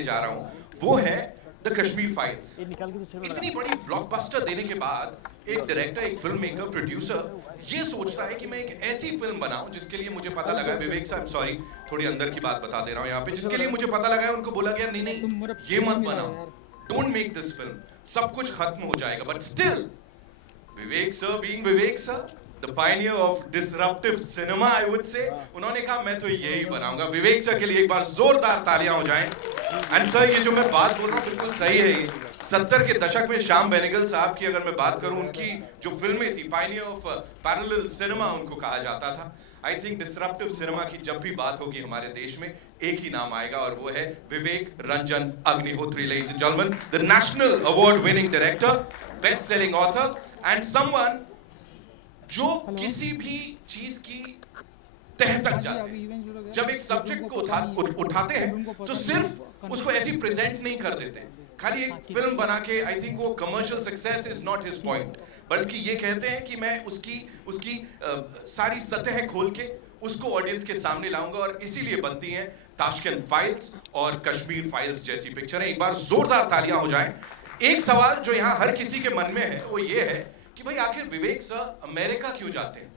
करने जा रहा हूं वो है द कश्मीर फाइल्स। इतनी बड़ी ब्लॉकबस्टर देने के बाद एक डायरेक्टर, एक फिल्म मेकर, प्रोड्यूसर ये सोचता है कि मैं एक ऐसी फिल्म बनाऊं जिसके लिए मुझे पता लगा है, विवेक साहब सॉरी थोड़ी अंदर की बात बता दे रहा हूं यहाँ पे, जिसके लिए मुझे पता लगा है उनको बोला गया नहीं नहीं ये मत बनाओ, डोंट मेक दिस फिल्म, सब कुछ खत्म हो जाएगा। But still Vivek sir being Vivek sir, the Pioneer of disruptive cinema I would say, उन्होंने कहा मैं तो यही बनाऊंगा। विवेक सर के लिए एक बार जोरदार तालियां हो जाएं। एंड सर ये जो मैं बात बोल रहा हूँ बिल्कुल सही है। 70 के दशक में श्याम बेनेगल साहब की अगर मैं बात करूं, उनकी जो फिल्में थी पायनियर ऑफ पैरेलल सिनेमा उनको कहा जाता था। आई थिंक डिसरप्टिव सिनेमा की जब भी बात होगी हमारे देश में एक ही नाम आएगा और वो है Vivek Ranjan Agnihotri. Ladies and gentleman, the national award winning director, best selling author and someone जो किसी भी चीज की तह तक जाते हैं। जब एक सब्जेक्ट को उठाते हैं तो सिर्फ उसको ऐसी प्रेजेंट नहीं कर देते, खाली एक फिल्म बना के आई थिंक वो commercial success is not his point, बल्कि ये कहते हैं कि मैं उसकी सारी सतह खोल के उसको ऑडियंस के सामने लाऊंगा। और इसीलिए बनती हैं ताशकंद फाइल्स और कश्मीर फाइल्स जैसी पिक्चरें। एक बार जोरदार तालियां हो जाएं। एक सवाल जो यहाँ हर किसी के मन में है वो ये है कि भाई आखिर विवेक सर अमेरिका क्यों जाते हैं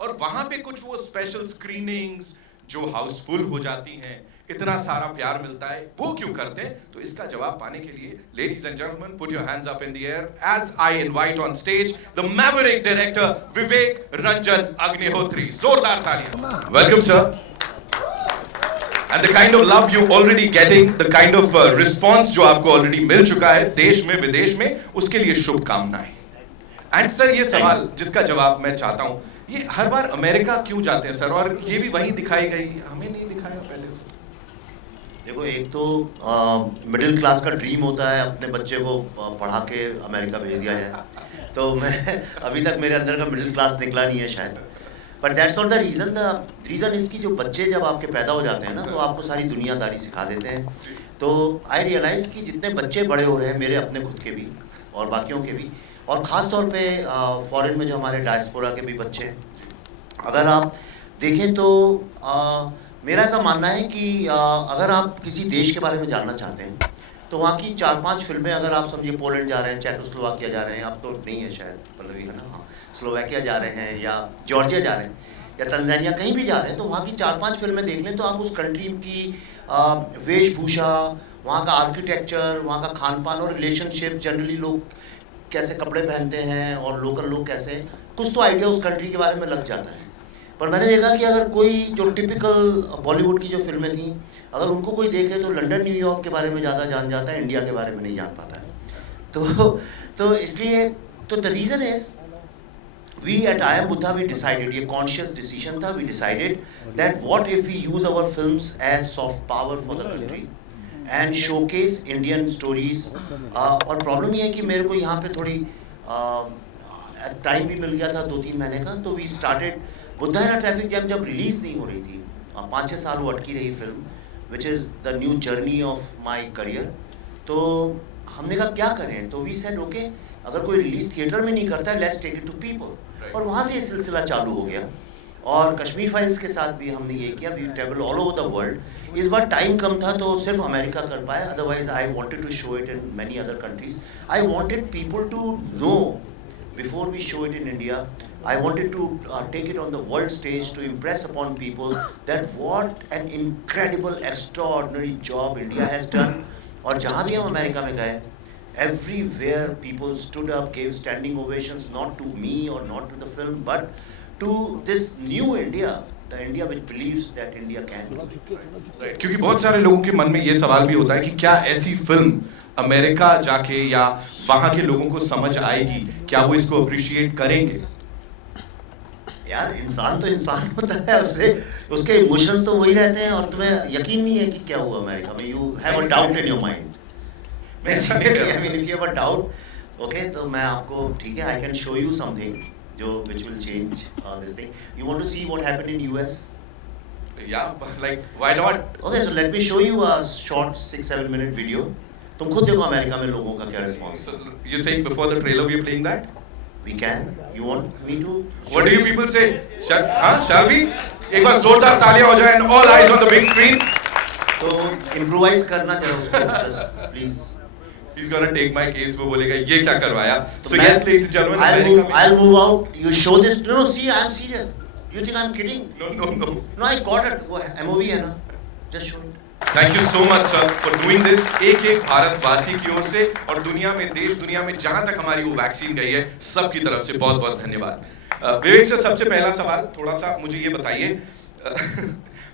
और वहां पे कुछ वो स्पेशल स्क्रीनिंग्स जो हाउसफुल हो जाती हैं, इतना सारा प्यार मिलता है, वो क्यों करते हैं? तो इसका जवाब पाने के लिए ladies and gentleman put your hands up in the air as I invite on stage the maverick director Vivek Ranjan Agnihotri. जोरदार तालियां। Welcome sir. And the kind of love you already getting, the kind of response जो आपको already मिल चुका है देश में विदेश में, उसके लिए शुभकामनाएं। एंड सर ये सवाल जिसका जवाब मैं चाहता हूँ, ये हर बार अमेरिका क्यों जाते हैं सर, और ये भी वहीं दिखाई गई, हमें नहीं दिखाया पहले से? देखो एक तो मिडिल क्लास का ड्रीम होता है अपने बच्चे को पढ़ा के अमेरिका भेज दिया जाए, तो मैं अभी तक मेरे अंदर का मिडिल क्लास निकला नहीं है शायद। But that's not the reason. The reason इसकी जो बच्चे जब आपके पैदा हो जाते हैं ना तो आपको सारी दुनियादारी सिखा देते हैं। तो आई रियलाइज़ कि जितने बच्चे बड़े हो रहे हैं, मेरे अपने खुद के भी और बाकियों के भी, और ख़ास तौर पे फॉरेन में जो हमारे डायस्पोरा के भी बच्चे हैं, अगर आप देखें तो मेरा ऐसा मानना है कि अगर आप किसी देश के बारे में जानना चाहते हैं तो वहाँ की 4-5 फिल्में, अगर आप समझिए पोलैंड जा रहे हैं, चेकोस्लोवाकिया जा रहे हैं, अब तो नहीं है शायद पल्लवी है ना, हाँ स्लोवाकिया जा रहे हैं या जॉर्जिया जा रहे हैं या तंजानिया कहीं भी जा रहे हैं, तो वहाँ की 4-5 फिल्में देख लें तो आप उस कंट्री की वेशभूषा, वहाँ का आर्किटेक्चर, वहाँ का खान पान और रिलेशनशिप, जनरली लोग कैसे कपड़े पहनते हैं और लोकल लोग कैसे, कुछ तो आइडिया उस कंट्री के बारे में लग जाता है। पर मैंने देखा कि अगर कोई जो टिपिकल बॉलीवुड की जो फिल्में थी, अगर उनको कोई देखे तो लंदन न्यूयॉर्क के बारे में ज़्यादा जान जाता है, इंडिया के बारे में नहीं जान पाता है। तो इसलिए तो the reason is we at I Am Buddha we decided, ये conscious decision था, we decided that what if we use our films as soft power for the country and showcase Indian stories। और problem ये है कि मेरे को यहाँ पे थोड़ी टाइम भी मिल गया था 2-3 महीने का, तो we started Buddha era traffic jam जब रिलीज़ नहीं हो रही थी, 5-6 साल वो अटकी रही film, which is the new journey of my career. तो हमने कहा क्या करें, तो वी सेड ओके, अगर कोई रिलीज़ थिएटर में नहीं करता है, let's take it to people. और वहाँ से ये सिलसिला चालू हो गया। और कश्मीर फाइल्स के साथ भी हमने ये किया, we travel all over the world. इस बार टाइम कम था तो सिर्फ अमेरिका कर पाया, otherwise I wanted to show it in many other countries. I wanted people to know before we show it in India. I wanted to take it on the world stage to impress upon people that what an incredible, extraordinary job India has done। और जहाँ भी हम America में गए, everywhere people stood up, gave standing ovations, not to me or not to the film, but to this new India, the India which believes that India can। क्योंकि बहुत सारे लोगों के मन में ये सवाल भी होता है कि क्या ऐसी फिल्म अमेरिका जाके या वहाँ के लोगों को समझ आएगी, क्या वो इसको अप्रिशिएट करेंगे? यार इंसान तो इंसान होता है, उसके इमोशंस तो वही रहते हैं, और तुम्हें यकीन नहीं है कि क्या हुआ अमेरिका में, you have a doubt in your mind. मैं seriously I mean if you have a doubt, okay, तो मैं आपको ठीक है, I can show you something जो which will change this thing. You want to see what happened in US? या like why not? Okay, so let me show you a short 6-7 minute video. तुम खुद देखो America में लोगों का क्या response. You saying before the trailer we are playing that? We can. You want me to? What do you people say? Shall we? एक बार जोरदार तालियां हो जाए and all eyes on the big screen. तो इम्प्रोवाइज करना चाहिए please. He's gonna take my case, वो बोलेगा ये क्या करवाया। So मैं- yes, ladies and gentlemen, I'll move out. You show this. No, see, I'm serious. You think I'm kidding? No. No, I got it. वो MOV है ना? Just show it. Thank you so much sir for doing this। एक भारतवासी की ओर से और दुनिया में, देश दुनिया में जहां तक हमारी वो वैक्सीन गई है, सबकी तरफ से बहुत बहुत धन्यवाद। विवेक सर, सबसे पहला सवाल थोड़ा सा मुझे ये बताइए,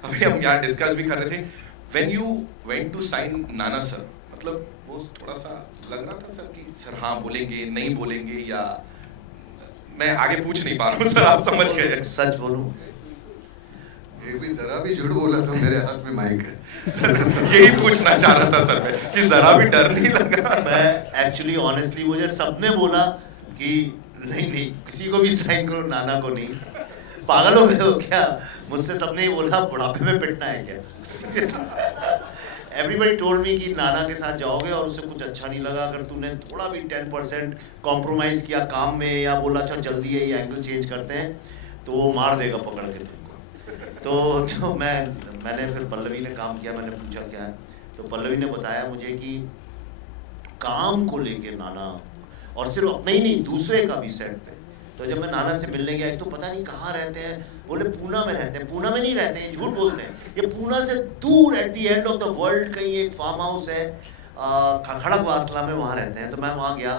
अभी हम यहाँ डिस्कस भी कर रहे थे, when you went to sign Nana sir, मतलब वो थोड़ा सा लग रहा था सर कि सर हाँ बोलेंगे नहीं बोलेंगे, या मैं आगे पूछ नहीं पा रहा हूँ सर, आप समझ गए। सच बोलूं, एक भी जरा भी झूठ बोला तो मेरे हाथ में माइक है। यही पूछना चाह रहा था सर मैं, कि जरा भी डर नहीं लगा। मैं एक्चुअली ऑनेस्टली, मुझे सबने बोला कि नहीं किसी को भी साइन करो, नाना को नहीं। पागल हो गए हो क्या? मुझसे सबने ही बोला बुढ़ापे में पिटना है क्या? एवरीबडी टोल्ड मी कि नाना के साथ जाओगे और उससे कुछ अच्छा नहीं लगा, अगर तूने थोड़ा भी 10% कॉम्प्रोमाइज़ किया काम में, या बोला अच्छा जल्दी है ये एंगल चेंज करते हैं, तो वो मार देगा पकड़ के तुमको। तो मैंने फिर पल्लवी ने काम किया, मैंने पूछा क्या है, तो पल्लवी ने बताया मुझे कि काम को लेके नाना, और सिर्फ अपने ही नहीं दूसरे का भी सेट पे। तो जब मैं नाना से मिलने गया, एक तो पता नहीं कहाँ रहते हैं, बोले पूना में रहते हैं। पूना में नहीं रहते हैं, झूठ बोलते हैं, ये पूना से दूर at the end of the world कहीं एक फार्म हाउस है, खड़क वासला में, वहाँ रहते हैं। तो मैं वहाँ गया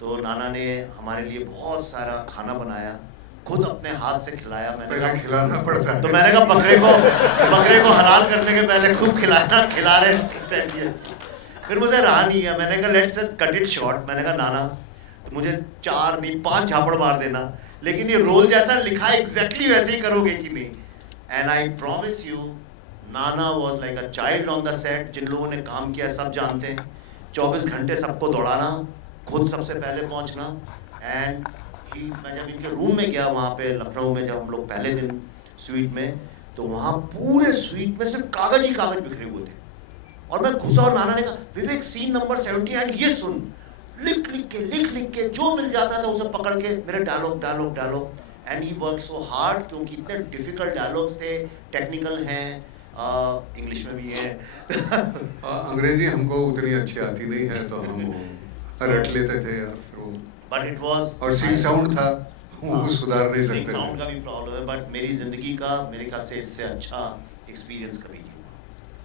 तो नाना ने हमारे लिए बहुत सारा खाना बनाया, खुद अपने हाथ से खिलाया। मैंने कहा खिलाना पड़ता है, तो मैंने कहा बकरे को हलाल करने के पहले खूब खिला रहे। फिर मुझे रहा नहीं गया, मैंने कहा लेट्स कट इट शॉर्ट। मैंने कहा नाना तो मुझे 4 नहीं 5 झापड़ मार देना, लेकिन ये रोल जैसा लिखा है एग्जैक्टली वैसे ही करोगे कि नहीं। And I promise you, Nana was like a child on the set. जिन लोगों ने काम किया सब जानते हैं, 24 घंटे सबको दौड़ाना, खुद सबसे पहले पहुंचना। एंड मैं जब इनके रूम में गया वहाँ पे लखनऊ में, जब हम लोग पहले दिन स्वीट में, तो वहाँ पूरे स्वीट में सिर्फ कागज ही कागज बिखरे हुए थे। और मैं घुसा और नाना ने कहा विवेक सीन नंबर 79 ये सुन, लिख के जो मिल जाता था उसे पकड़ के मेरे dialogue. And he work so hard, क्योंकि इतने डिफिकल्ट डायलॉग्स थे, टेक्निकल हैं, इंग्लिश में भी है। अंग्रेजी हमको उतनी अच्छी आती नहीं है, तो हम रट लेते थे यार। बट इट वाज, और सिंग साउंड था, वो सुधार नहीं सिंग सकते। साउंड का भी प्रॉब्लम है, बट मेरी जिंदगी का मेरे ख्याल से इससे अच्छा एक्सपीरियंस कभी नहीं हुआ।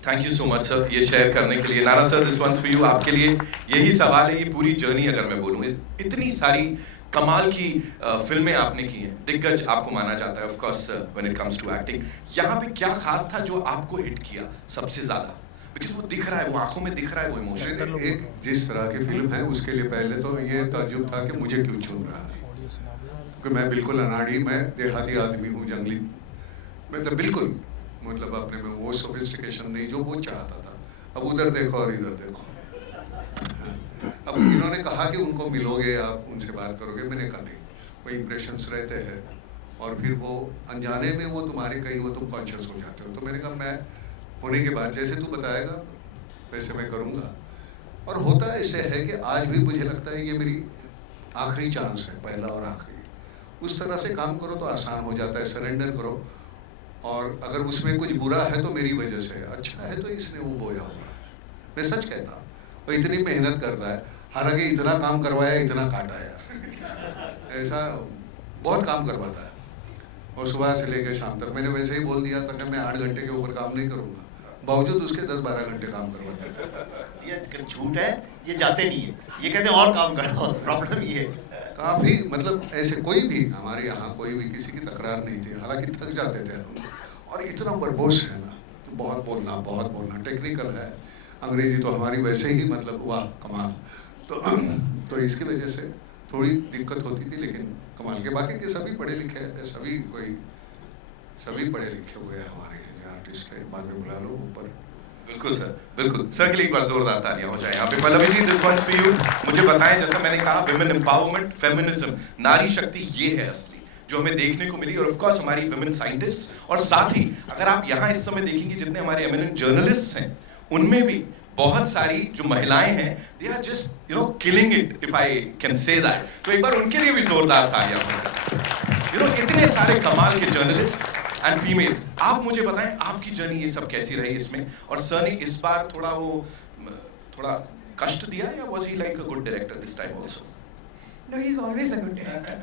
Thank you so much sir ये शेयर करने के लिए। Nana sir, this one's for you, आपके लिए यही सवाल है। ये पूरी जर्नी अगर मैं बोलूँ, इतनी सारी कमाल की फिल्में आपने की हैं, दिग्गज आपको माना जाता है of course when it comes to acting. यहाँ पे क्या खास था जो आपको हिट किया सबसे ज्यादा? बिकॉज वो दिख रहा है, वो आंखों में दिख रहा है वो इमोशन। एक जिस तरह की फिल्म है उसके लिए पहले तो ये ताज्जुब था कि मुझे क्यों चुन रहा है, क्योंकि मैं बिल्कुल अनाड़ी, मैं देहाती आदमी हूँ, जंगली, मतलब बिल्कुल, मतलब अपने में वो सोफिस्टिकेशन नहीं जो वो चाहता था। अब उधर देखो और इधर देखो। अब इन्होंने कहा कि उनको मिलोगे आप, उनसे बात करोगे, मैंने कहा नहीं, वो इम्प्रेशंस रहते हैं और फिर वो अनजाने में वो तुम्हारे कहीं वो तुम कॉन्शियस हो जाते हो। तो मैंने कहा मैं होने के बाद जैसे तू बताएगा वैसे मैं करूँगा। और होता ऐसे है कि आज भी मुझे लगता है ये मेरी आखिरी चांस है, पहला और आखिरी। उस तरह से काम करो तो आसान हो जाता है, सरेंडर करो। और अगर उसमें कुछ बुरा है तो मेरी वजह से, अच्छा है तो इसने वो बोया होगा। मैं सच कहता हूँ, वो इतनी मेहनत करता है, हालांकि इतना काम करवाया, इतना काटा यार, ऐसा बहुत काम करवाता है। और सुबह से लेकर शाम तक मैंने वैसे ही बोल दिया था कि मैं 8 घंटे के ऊपर काम नहीं करूँगा, बावजूद उसके 10-12 घंटे काम करवाते थे। ये झूठ है, ये जाते नहीं है, ये कहते हैं और काम करो। प्रॉब्लम ये है काफ़ी, मतलब ऐसे कोई भी हमारे यहाँ कोई भी किसी की तकरार नहीं थी, हालांकि थक जाते थे हम। और इतना बरबोस है ना, तो बहुत बोलना टेक्निकल है। अंग्रेजी तो हमारी वैसे ही मतलब वाह कमाल। तो इसकी वजह से थोड़ी दिक्कत होती थी, लेकिन कमाल के बाकी के सभी पढ़े लिखे हैं, सभी पढ़े लिखे हुए हैं हमारे आर्टिस्ट है। बाद में बुला लो ऊपर। बिल्कुल सर, बिल्कुल सर, के लिए एक बार जोरदार तालियां हो जाए यहाँ पे। Pallavi ji, this one's for you. मुझे बताएं, जैसा मैंने कहा, विमेन एम्पावरमेंट, फेमिनिज्म, नारी शक्ति, ये है असली जो हमें देखने को मिली। और ऑफ कोर्स हमारी विमेन साइंटिस्ट्स, और साथ ही अगर आप यहाँ इस समय देखेंगे जितने हमारे एमिनेंट जर्नलिस्ट्स हैं, उनमें भी बहुत सारी जो महिलाएं हैं, they are just killing it, if I can say that. तो एक बार उनके लिए भी जोरदार तालियां हो। इतने सारे कमाल के जर्नलिस्ट एंड फीमेल्स। आप मुझे बताएं आपकी जर्नी ये सब कैसी रही इसमें, और सर ने इस बार थोड़ा कष्ट दिया या was he like a good director this time also? No, he's always a good director.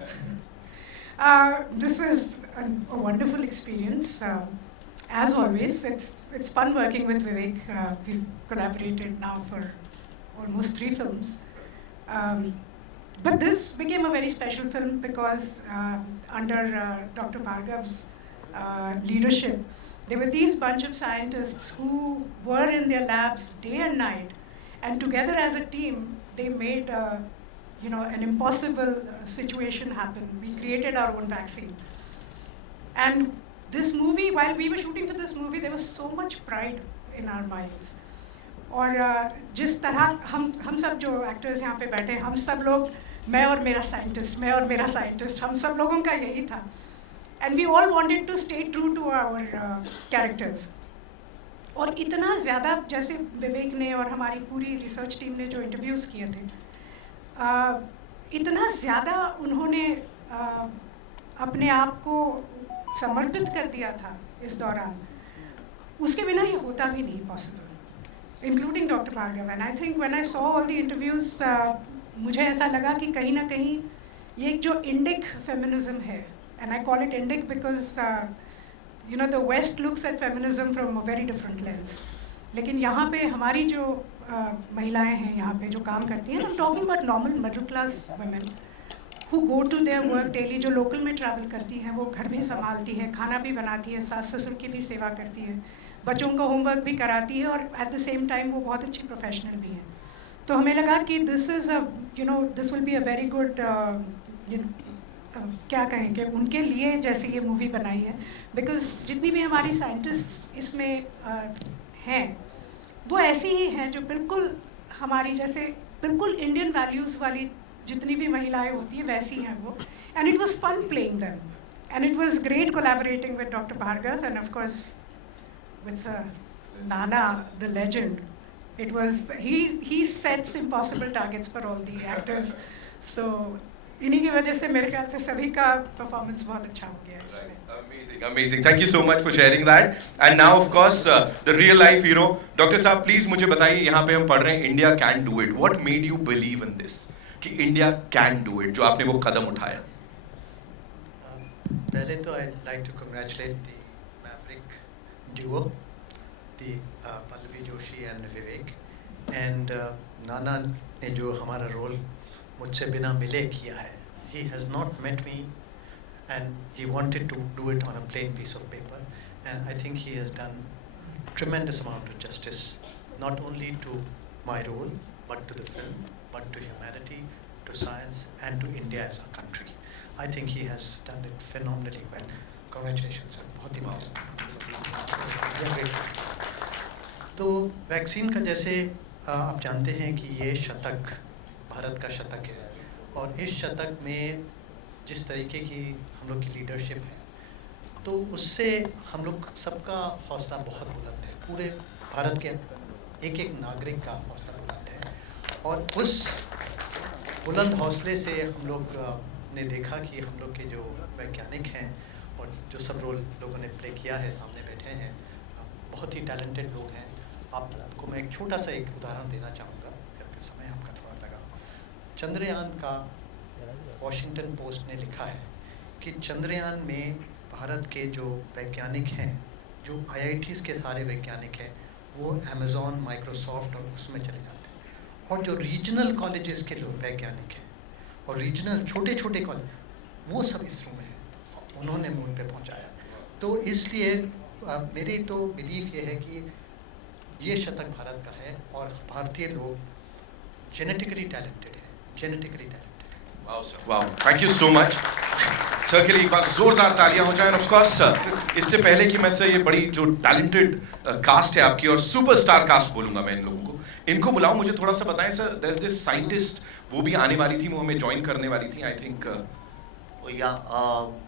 This was a wonderful experience. As always, it's fun working with Vivek. We've collaborated now for almost 3 films. But this became a very special film because under Dr. Bhargav's leadership, there were these bunch of scientists who were in their labs day and night, and together as a team, they made an impossible situation happen. We created our own vaccine. And this movie, while we were shooting for this movie, there was so much pride in our minds. और जिस तरह हम सब जो actors यहाँ पे बैठे हैं, हम सब लोग, मैं और मेरा साइंटिस्ट, हम सब लोगों का यही था. And we all wanted to stay true to our characters. और इतना ज़्यादा, जैसे विवेक ने और हमारी पूरी रिसर्च टीम ने जो इंटरव्यूज़ किए थे, इतना ज़्यादा उन्होंने अपने आप को समर्पित कर दिया था इस दौरान, उसके बिना ये होता भी नहीं possible, including doctor Bhargav. And I think when I saw all the interviews, मुझे ऐसा लगा कि कहीं ना कहीं ये एक जो इंडिक फेमिनिज्म है, and I call it Indic because the West looks at feminism from a very different lens, लेकिन यहाँ पे हमारी जो महिलाएं हैं यहाँ पे जो काम करती हैं, I am talking about normal middle class women who go to their work daily, जो लोकल में ट्रैवल करती हैं, वो घर भी संभालती हैं, खाना भी बनाती है, सास ससुर की भी सेवा करती है, बच्चों का होमवर्क भी कराती है, और एट द सेम टाइम वो बहुत अच्छी प्रोफेशनल भी हैं. तो हमें लगा कि this will be a very good, क्या कहेंगे, उनके लिए जैसे ये मूवी बनाई है, बिकॉज जितनी भी हमारी साइंटिस्ट इसमें हैं, वो ऐसी ही हैं जो बिल्कुल हमारी जैसे बिल्कुल इंडियन वैल्यूज़ वाली जितनी भी महिलाएं होती हैं वैसी हैं वो. And it was fun playing them, and it was great collaborating with doctor Bhargav, and of course with Nana the legend. It was he sets impossible targets for all the actors. So इन्हीं की वजह से मेरे ख्याल से सभी का परफॉर्मेंस बहुत अच्छा हो गया इसमें. Amazing. Thank you so much for sharing that. And now, of course, the real life hero, Dr. साहब, please मुझे बताइए, यहाँ पे हम पढ़ रहे हैं India can do it. What made you believe in this? कि India can do it, जो आपने वो कदम उठाया. पहले तो I'd like to congratulate the Maverick duo, the Pallavi Joshi and Vivek, and Nana ने जो हमारा रोल मुझसे बिना मिले किया है. He has not met me, and he wanted to do it on a plain piece of paper, and I think he has done tremendous amount of justice, not only to my role, but to the film, but to humanity, to science, and to India as a country. I think he has done it phenomenally well. Congratulations sir, बहुत ही. तो vaccine का जैसे आप जानते हैं कि ये शतक भारत का शतक है, और इस शतक में जिस तरीके की हम लोग की लीडरशिप है, तो उससे हम लोग सबका हौसला बहुत बुलंद है, पूरे भारत के एक एक नागरिक का हौसला बुलंद है. और उस बुलंद हौसले से हम लोग ने देखा कि हम लोग के जो वैज्ञानिक हैं और जो सब रोल लोगों ने प्ले किया है, सामने बैठे हैं, बहुत ही टैलेंटेड लोग हैं. आपको मैं एक छोटा सा एक उदाहरण देना चाहूँगा, क्योंकि समय आपका थोड़ा लगा. चंद्रयान का वॉशिंगटन पोस्ट ने लिखा है कि चंद्रयान में भारत के जो वैज्ञानिक हैं, जो IITs के सारे वैज्ञानिक हैं, वो अमेज़ॉन, माइक्रोसॉफ्ट और उसमें चले जाते हैं, और जो रीजनल कॉलेजेस के लोग वैज्ञानिक हैं और रीजनल छोटे छोटे कॉलेज, वो सब इसरो में हैं, उन्होंने मून पे पहुंचाया. तो इसलिए मेरी तो बिलीफ ये है कि ये शतक भारत का है, और भारतीय लोग जेनेटिकली टैलेंटेड हैं, genetically talented. Wow, sir. Wow. Thank you so much. Sir के लिए एक बार जोरदार तालियां हो जाए. ऑफ कोर्स इससे पहले कि मैं सर ये बड़ी जो टैलेंटेड कास्ट है आपकी, और सुपरस्टार कास्ट बोलूंगा मैं इन लोगों को, इनको बुलाऊं, मुझे थोड़ा सा बताएं sir. There is this scientist, वो भी आने वाली थी, वो हमें ज्वाइन करने वाली थी, आई थिंक. या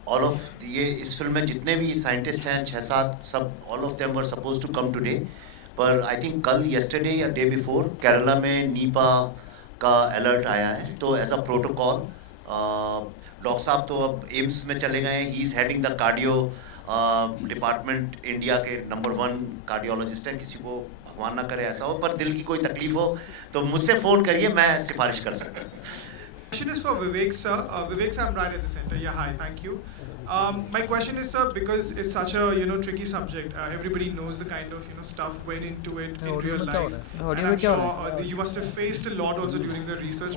ऑल ऑफ ये इस फिल्म में जितने भी साइंटिस्ट हैं 6-7, सब all of them were suppose to come today, पर आई थिंक कल, येस्टरडे या डे बिफोर केरला में नीपा का अलर्ट आया है. तो एज अ प्रोटोकॉल डॉक्टर साहब तो अब एम्स में चले गए हैं. He is heading the cardio department India के नंबर 1 कार्डियोलॉजिस्ट हैं, किसी को भगवान ना करे ऐसा हो, पर दिल की कोई तकलीफ हो तो मुझसे फ़ोन करिए, मैं सिफारिश कर सकता हूँ. Question is for Vivek sir. Vivek sir, I'm right at the center. Yeah, hi, thank you. My question is, sir, because it's such a tricky subject. Everybody knows the kind of stuff went into it in real life, and I'm sure you must have faced a lot also during the research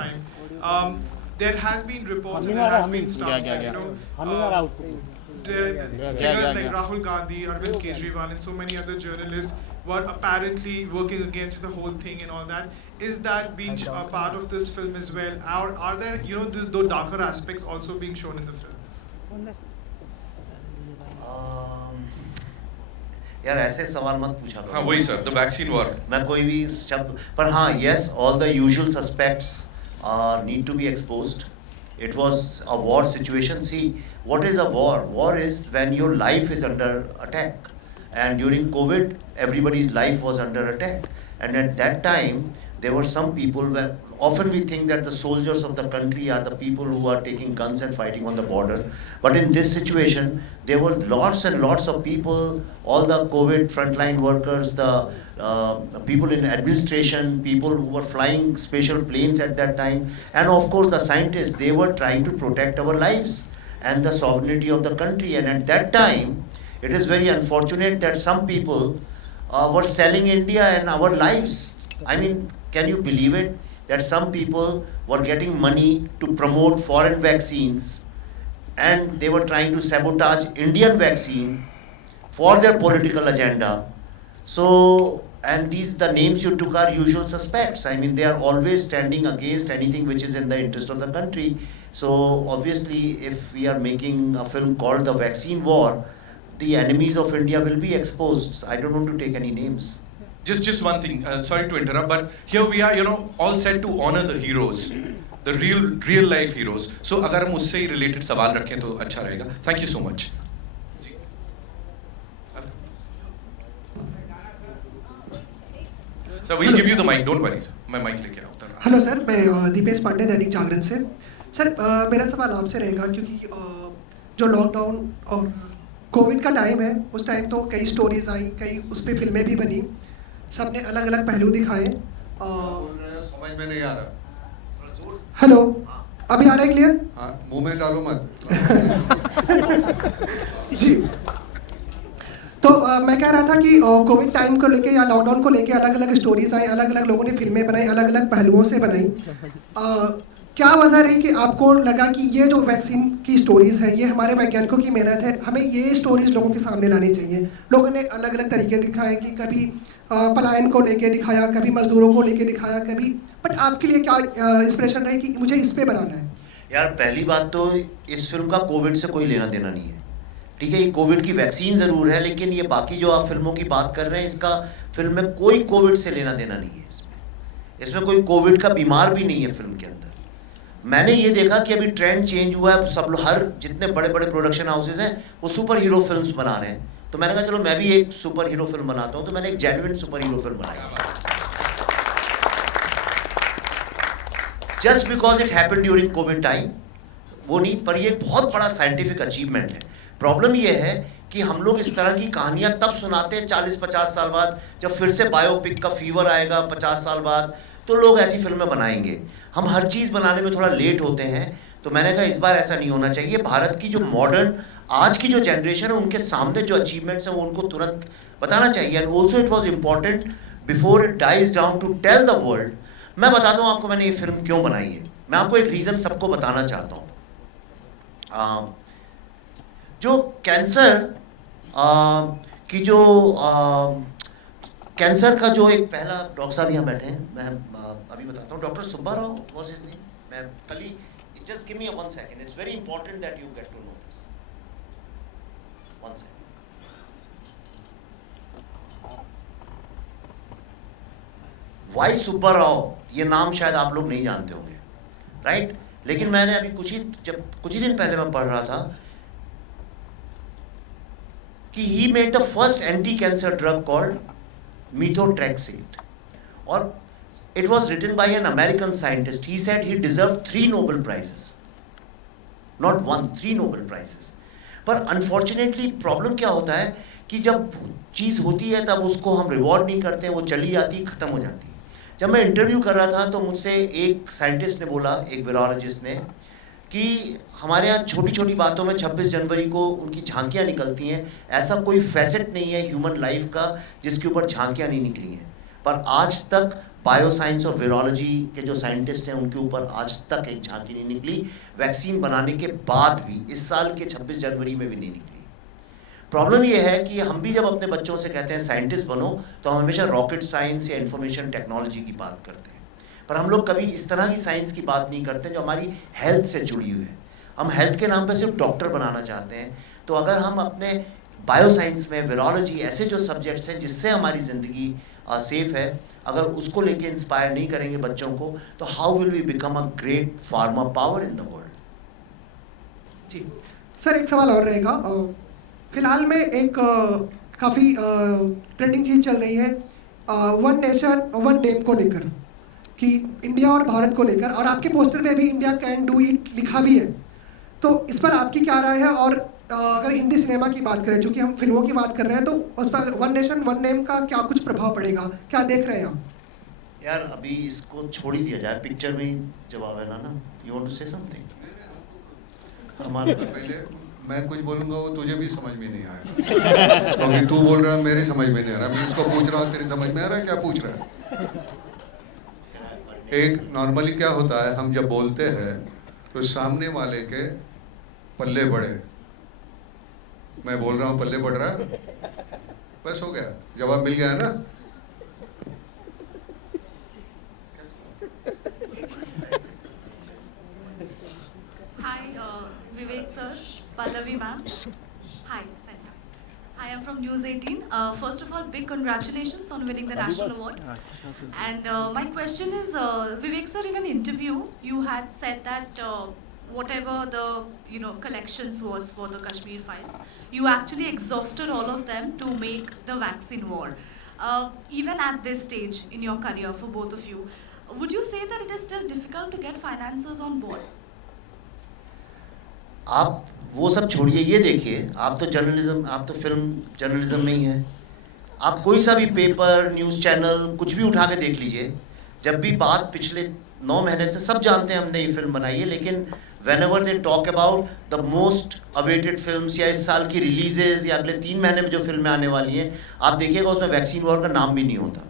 time. There has been reports and there has been stuff that figures like Rahul Gandhi, Arvind Kejriwal, and so many other journalists were apparently working against the whole thing and all that. Is that being a part of this film as well? Are there those darker aspects also being shown in the film? यार ऐसे सवाल मत पूछा करो. हाँ वही sir, the vaccine war. मैं कोई भी शब्द पर हाँ, yes, all the usual suspects need to be exposed. It was a war situation. See, what is a war? War is when your life is under attack. And during COVID, everybody's life was under attack. And at that time, there were some people where often we think that the soldiers of the country are the people who are taking guns and fighting on the border. But in this situation, there were lots and lots of people, all the COVID frontline workers, the people in administration, people who were flying special planes at that time, and of course the scientists, they were trying to protect our lives and the sovereignty of the country. And at that time, it is very unfortunate that some people were selling India and our lives. I mean, can you believe it? That some people were getting money to promote foreign vaccines and they were trying to sabotage Indian vaccine for their political agenda. So, and the names you took are usual suspects. I mean, they are always standing against anything which is in the interest of the country. So, obviously, if we are making a film called The Vaccine War, the enemies of India will be exposed. I don't want to take any names. Just one thing, sorry to interrupt, but here we are, all set to honor the heroes, the real life heroes. So अगर हम उससे ही related सवाल रखें तो अच्छा रहेगा. Thank you so much. Sir, we'll give you the mic. Don't worry, sir. मैं mic लेके आता हूँ. हेलो सर, मैं दीपेश पांडे, दैनिक जागरण से. सर, मेरा सवाल आपसे रहेगा क्योंकि जो लॉकडाउन और कोविड का टाइम है, उस टाइम तो कई स्टोरीज आई, कई उस पर फिल्में भी बनी, सबने अलग अलग पहलू दिखाए. समझ में नहीं आ रहा. हेलो, अभी आ रहा है क्लियर? हाँ, मुंह में डालो मत. जी, तो मैं कह रहा था कि कोविड टाइम को लेके या लॉकडाउन को लेके अलग अलग स्टोरीज आई, अलग अलग लोगों ने फिल्में बनाई, अलग अलग पहलुओं से बनाई. क्या वजह रही कि आपको लगा कि ये जो वैक्सीन की स्टोरीज़ है, ये हमारे वैज्ञानिकों की मेहनत है, हमें ये स्टोरीज़ लोगों के सामने लानी चाहिए? लोगों ने अलग अलग तरीके दिखाए कि कभी पलायन को लेके दिखाया, कभी मजदूरों को लेके दिखाया, कभी, बट आपके लिए क्या इंस्पिरेशन रही कि मुझे इस पे बनाना है? यार पहली बात तो इस फिल्म का कोविड से कोई लेना देना नहीं है. ठीक है, ये कोविड की वैक्सीन ज़रूर है, लेकिन ये बाकी जो आप फिल्मों की बात कर रहे हैं, इसका फिल्म में कोई कोविड से लेना देना नहीं है. इसमें कोई कोविड का बीमार भी नहीं है फिल्म के अंदर. मैंने ये देखा कि अभी ट्रेंड चेंज हुआ है, सब लोग, हर जितने बड़े बड़े प्रोडक्शन हाउसेज हैं वो सुपर हीरो फिल्म्स बना रहे हैं. तो मैंने कहा चलो मैं भी एक सुपर हीरो फिल्म बनाता हूँ. तो मैंने एक जेन्युइन सुपर हीरो फिल्म बनाई. Just because it happened during Covid time, वो नहीं, पर ये बहुत बड़ा साइंटिफिक अचीवमेंट है. प्रॉब्लम ये है कि हम लोग इस तरह की कहानियाँ तब सुनाते हैं 40-50 साल बाद, जब फिर से बायोपिक का फीवर आएगा 50 साल बाद, तो लोग ऐसी फिल्में बनाएंगे. हम हर चीज़ बनाने में थोड़ा लेट होते हैं. तो मैंने कहा इस बार ऐसा नहीं होना चाहिए. भारत की जो मॉडर्न आज की जो जनरेशन है, उनके सामने जो अचीवमेंट्स हैं वो उनको तुरंत बताना चाहिए. And also it was important before it dies down to tell the world. मैं बता दूँ आपको मैंने ये फिल्म क्यों बनाई है. मैं आपको एक रीज़न सबको बताना चाहता हूँ. जो कैंसर की जो कैंसर का जो एक पहला डॉक्टर साहब यहाँ बैठे हैं, मैं अभी बताता हूँ. Doctor Subbarao was his name. मैं कल ही, just give me 1 second, it's very important that you get to know this. 1 second. Y Subbarao, ये नाम शायद आप लोग नहीं जानते होंगे, राइट? लेकिन मैंने अभी कुछ ही दिन पहले मैं पढ़ रहा था कि he made the first anti-cancer drug called methotrexate, or it was written by an American scientist. He said he deserved 3 Nobel Prizes, not 1, 3 Nobel Prizes. पर अनफॉर्चुनेटली प्रॉब्लम क्या होता है कि जब चीज़ होती है तब उसको हम रिवॉर्ड नहीं करते हैं, वो चली जाती, ख़त्म हो जाती है। जब मैं इंटरव्यू कर रहा था तो मुझसे एक साइंटिस्ट ने बोला, एक वीरोलॉजिस्ट ने, कि हमारे यहाँ छोटी छोटी बातों में 26 जनवरी को उनकी झांकियाँ निकलती हैं, ऐसा कोई फैसेट नहीं है ह्यूमन लाइफ का जिसके ऊपर झांकियाँ नहीं निकली हैं। पर आज तक बायोसाइंस और वीरोलॉजी के जो साइंटिस्ट हैं उनके ऊपर आज तक एक झांकी नहीं निकली, वैक्सीन बनाने के बाद भी, इस साल के 26 जनवरी में भी नहीं निकली। प्रॉब्लम ये है कि हम भी जब अपने बच्चों से कहते हैं साइंटिस्ट बनो, तो हम हमेशा रॉकेट साइंस या इंफॉर्मेशन टेक्नोलॉजी की बात करते हैं, पर हम लोग कभी इस तरह की साइंस की बात नहीं करते जो हमारी हेल्थ से जुड़ी हुई है। हम हेल्थ के नाम पे सिर्फ डॉक्टर बनाना चाहते हैं। तो अगर हम अपने बायोसाइंस में, वीरोलॉजी, ऐसे जो सब्जेक्ट्स हैं जिससे हमारी ज़िंदगी सेफ है, अगर उसको लेके इंस्पायर नहीं करेंगे बच्चों को, तो how will we become a great farmer power in the world. जी सर, एक सवाल और रहेगा। फिलहाल में एक काफ़ी ट्रेंडिंग चीज़ चल रही है वन नेशन वन नेम को लेकर, कि इंडिया और भारत को लेकर, और आपके पोस्टर पे भी इंडिया कैन डू इट लिखा भी है। तो इस पर आपकी क्या राय है? और अगर हिंदी सिनेमा की बात करें, चूँकि हम फिल्मों की बात कर रहे हैं, तो उस पर वन नेशन वन नेम का क्या कुछ प्रभाव पड़ेगा, क्या देख रहे हैं आप? यार अभी इसको छोड़ ही दिया जाए, पिक्चर में ही जवाब है ना। You want to say something? हमारे पहले मैं कुछ बोलूँगा वो तुझे भी समझ में नहीं आएगा, क्योंकि तू बोल रहा है मेरे समझ में नहीं आ रहा, मैं इसको पूछ रहा हूँ तेरे समझ में आ रहा है क्या पूछ रहा है? एक नॉर्मली क्या होता है, हम जब बोलते हैं तो सामने वाले के पल्ले बढ़े, मैं बोल रहा हूँ पल्ले बढ़ रहा है, बस हो गया, जवाब मिल गया है ना। Vivek sir, Pallavi ma'am. Hi, Santa. I am from News 18. First of all, big congratulations on winning the national award. And my question is, Vivek sir, in an interview, you had said that whatever the collections was for the Kashmir files, you actually exhausted all of them to make the vaccine war. Even at this stage in your career, for both of you, would you say that it is still difficult to get financiers on board? आप वो सब छोड़िए, ये देखिए, आप तो journalism, आप तो फिल्म जर्नलिज्म में ही हैं। आप कोई सा भी पेपर, न्यूज़ चैनल, कुछ भी उठा के देख लीजिए, जब भी बात पिछले 9 महीने से, सब जानते हैं हमने ये फिल्म बनाई है, लेकिन whenever they talk about the most awaited films या इस साल की रिलीजेस या अगले 3 महीने में जो फिल्में आने वाली हैं, आप देखिएगा उसमें वैक्सीन वॉर का नाम भी नहीं होता।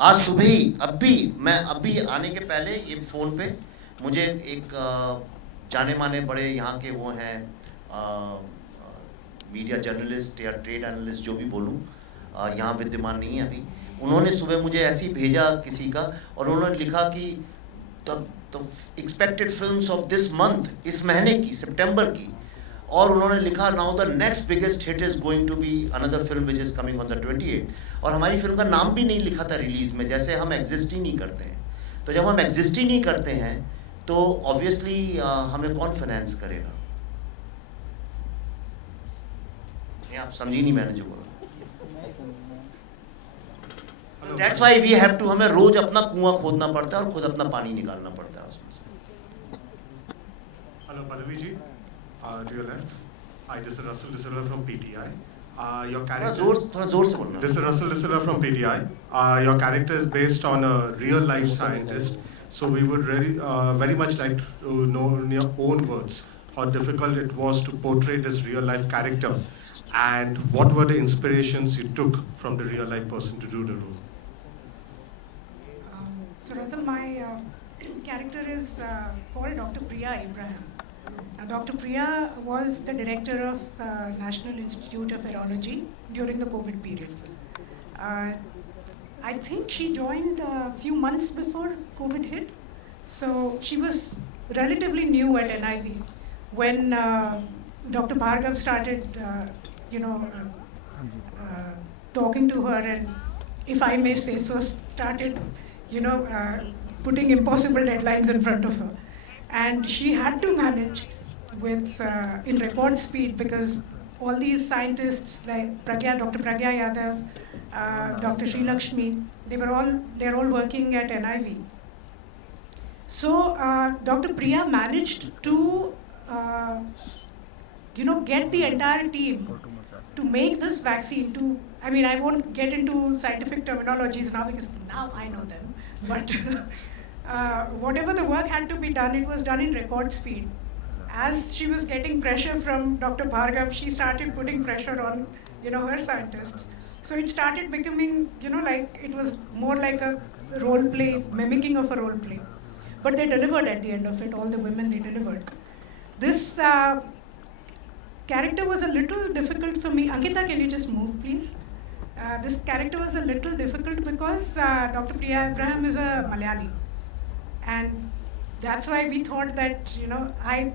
आज सुबह ही, मैं अभी आने के पहले ये फ़ोन पे मुझे एक जाने माने बड़े यहाँ के वो हैं मीडिया जर्नलिस्ट या ट्रेड एनालिस्ट, जो भी बोलूँ, यहाँ विद्यमान नहीं है अभी, उन्होंने सुबह मुझे ऐसे ही भेजा किसी का, और उन्होंने लिखा कि the expected films of this month, इस महीने की, सितंबर की, और उन्होंने लिखा now the next biggest hit is going to be another film which is coming on the 28, और हमारी फिल्म का नाम भी नहीं लिखा था रिलीज़ में, जैसे हम एग्जिस्ट ही नहीं करते हैं। तो जब हम एग्जिस्ट ही नहीं करते हैं तो ऑब्वियसली हमें कौन फाइनेंस करेगा? नहीं, आप समझी नहीं मैंने जो बोला। That's why we have to, हमें रोज अपना कुआं खोदना पड़ता है और खुद अपना पानी निकालना पड़ता है उसमें से। Hello Pallavi ji, to your left. Hi, this is Russell De Silva from PTI. Your character. थोड़ा जोर से बोलना। This is Russell De Silva from PTI. Your character is based on a real life scientist. So we would really, very much like to know in your own words how difficult it was to portray this real life character, and what were the inspirations you took from the real life person to do the role. So Russell, my character is called Dr. Priya Abraham. Dr. Priya was the director of National Institute of Virology during the COVID period. I think she joined a few months before COVID hit, so she was relatively new at NIV when Dr. Bhargav started, talking to her, and if I may say so, started, putting impossible deadlines in front of her, and she had to manage with in record speed, because all these scientists like Dr. Pragya Yadav, Dr. Sri Lakshmi, they're all working at NIV. So Dr. Priya managed to get the entire team to make this vaccine I mean, I won't get into scientific terminologies now because now I know them, but whatever the work had to be done, it was done in record speed. As she was getting pressure from Dr. Bhargav, she started putting pressure on, her scientists. So it started becoming, like it was more like a role play, mimicking of a role play. But they delivered at the end of it, all the women, they delivered. This character was a little difficult for me. Ankita, can you just move, please? This character was a little difficult because Dr. Priya Abraham is a Malayali. And that's why we thought that,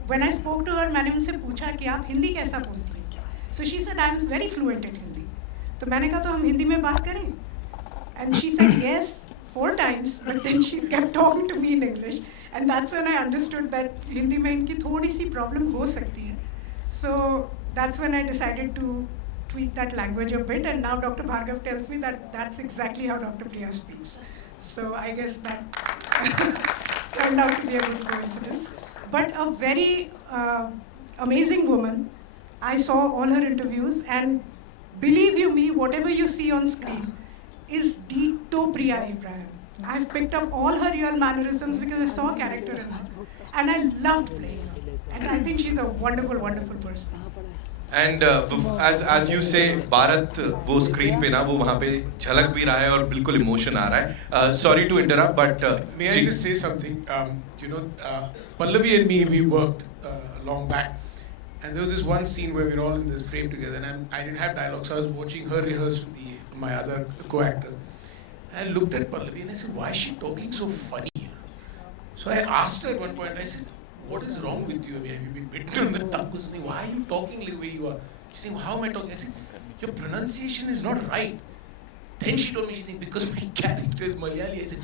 when I spoke to her, मैंने उनसे पूछा कि आप हिंदी कैसा बोलती हैं? So she said, I am very fluent in Hindi. तो मैंने कहा तो हम हिंदी में बात करें? And she said yes 4 times, but then she kept talking to me in English. And that's when I understood that Hindi में इनकी थोड़ी सी problem हो सकती है. So that's when I decided to tweak that language a bit, and now Dr. Bhargav tells me that that's exactly how Dr. Priya speaks. So I guess that turned out to be a good coincidence. But a very amazing woman. I saw all her interviews, and believe you me, whatever you see on screen is ditto Priya Abraham. I've picked up all her real mannerisms because I saw a character in her, and I loved playing her. And I think she's a wonderful, wonderful person. And as you say, Bharat वो screen पे ना वो वहाँ पे झलक भी रहा है और बिल्कुल इमोशन आ रहा है. Sorry to interrupt, but may I just say something? Pallavi and me, we worked long back, and there was this one scene where we were all in this frame together, and I didn't have dialogue, so I was watching her rehearse with my other co-actors. And I looked at Pallavi and I said, "Why is she talking so funny?" So I asked her at one point. I said, "What is wrong with you? I mean, have you been bitten on the tongue or something? Why are you talking the way you are?" She's saying, "How am I talking?" I said, "Your pronunciation is not right." Then she told me, she's saying, "Because my character is Malayali." I said,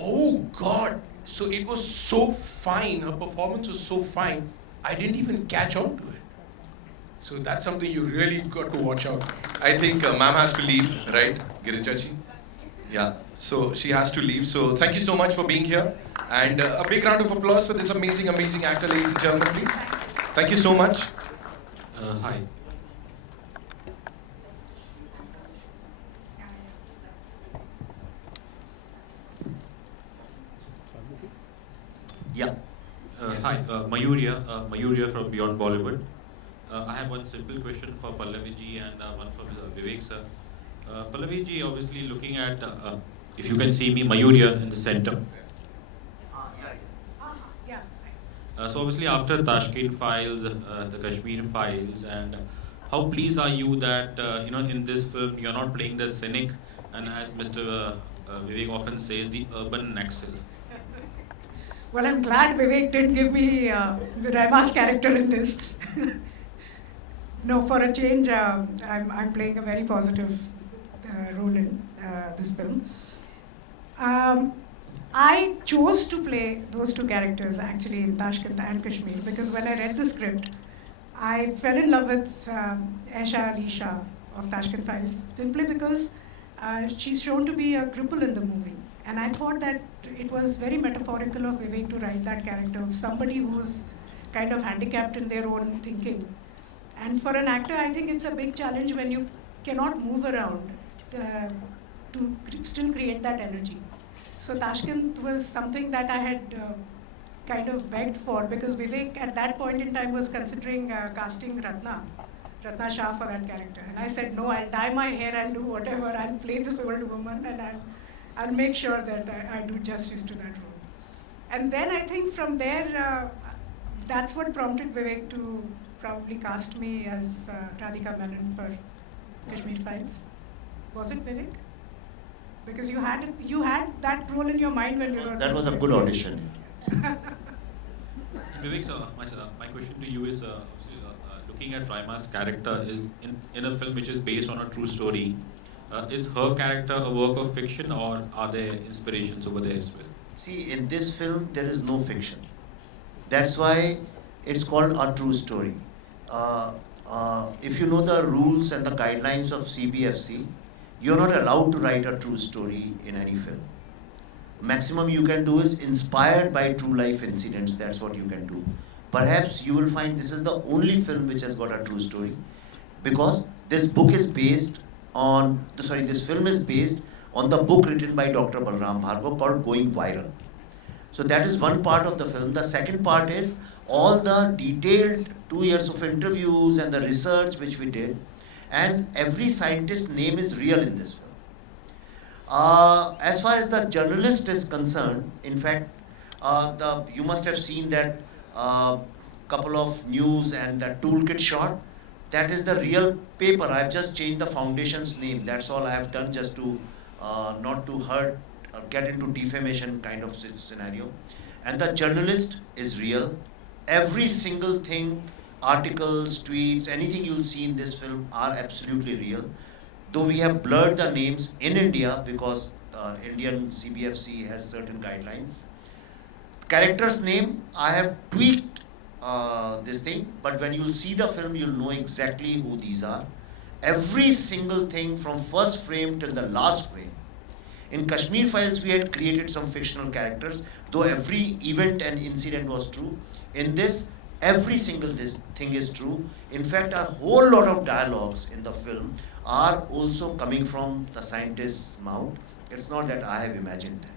"Oh God." So it was so fine. Her performance was so fine. I didn't even catch on to it. So that's something you really got to watch out for. I think ma'am has to leave, right, Girijaji? Yeah. So she has to leave. So thank you so much for being here. And a big round of applause for this amazing, amazing actor, ladies and gentlemen, please. Thank you so much. Hi. Yeah. Hi, Mayuriya from Beyond Bollywood. I have one simple question for Pallavi ji and one for Vivek sir. Pallavi ji, obviously looking at, if you can see me, Mayuriya in the center. So obviously after Tashkent Files, the Kashmir Files, and how pleased are you that in this film you're not playing the cynic, and as Mr. Vivek often says, the urban Naxal? Well, I'm glad Vivek didn't give me Raima's character in this. No, for a change, I'm playing a very positive role in this film. I chose to play those 2 characters actually in Tashkent and Kashmir because when I read the script, I fell in love with Aisha Ali Shah of Tashkent Files simply because she's shown to be a cripple in the movie. And I thought that it was very metaphorical of Vivek to write that character of somebody who's kind of handicapped in their own thinking. And for an actor, I think it's a big challenge when you cannot move around to still create that energy. So Tashkent was something that I had kind of begged for because Vivek at that point in time was considering casting Ratna Shah for that character. And I said, no, I'll dye my hair, I'll do whatever, I'll play this old woman and I'll make sure that I do justice to that role. And then I think from there, that's what prompted Vivek to probably cast me as Radhika Menon for Kashmir Files. Was it Vivek? Because you had that role in your mind when you wrote That was a good audition. Vivek, my question to you is, looking at Raima's character is in a film which is based on a true story. Is her character a work of fiction, or are there inspirations over there as well? See, in this film, there is no fiction. That's why it's called a true story. If you know the rules and the guidelines of CBFC, you're not allowed to write a true story in any film. Maximum you can do is inspired by true life incidents, that's what you can do. perhaps you will find this is the only film which has got a true story, because this book is based on, this film is based on the book written by Dr. Balram Bhargava called Going Viral. So that is one part of the film. The second part is all the detailed 2 years of interviews and the research which we did, and every scientist's name is real in this film. As far as the journalist is concerned, in fact, you must have seen that couple of news and the toolkit shot. That is the real paper. I have just changed the foundation's name. That's all I have done, just to not to hurt or get into defamation kind of scenario. And the journalist is real. Every single thing, articles, tweets, anything you'll see in this film are absolutely real. Though we have blurred the names in India because Indian CBFC has certain guidelines. Character's name, I have tweaked this thing, but when you'll see the film, you'll know exactly who these are. Every single thing from first frame till the last frame. In Kashmir Files, we had created some fictional characters, though every event and incident was true. In this, every single thing is true. In fact, a whole lot of dialogues in the film are also coming from the scientist's mouth. It's not that I have imagined that.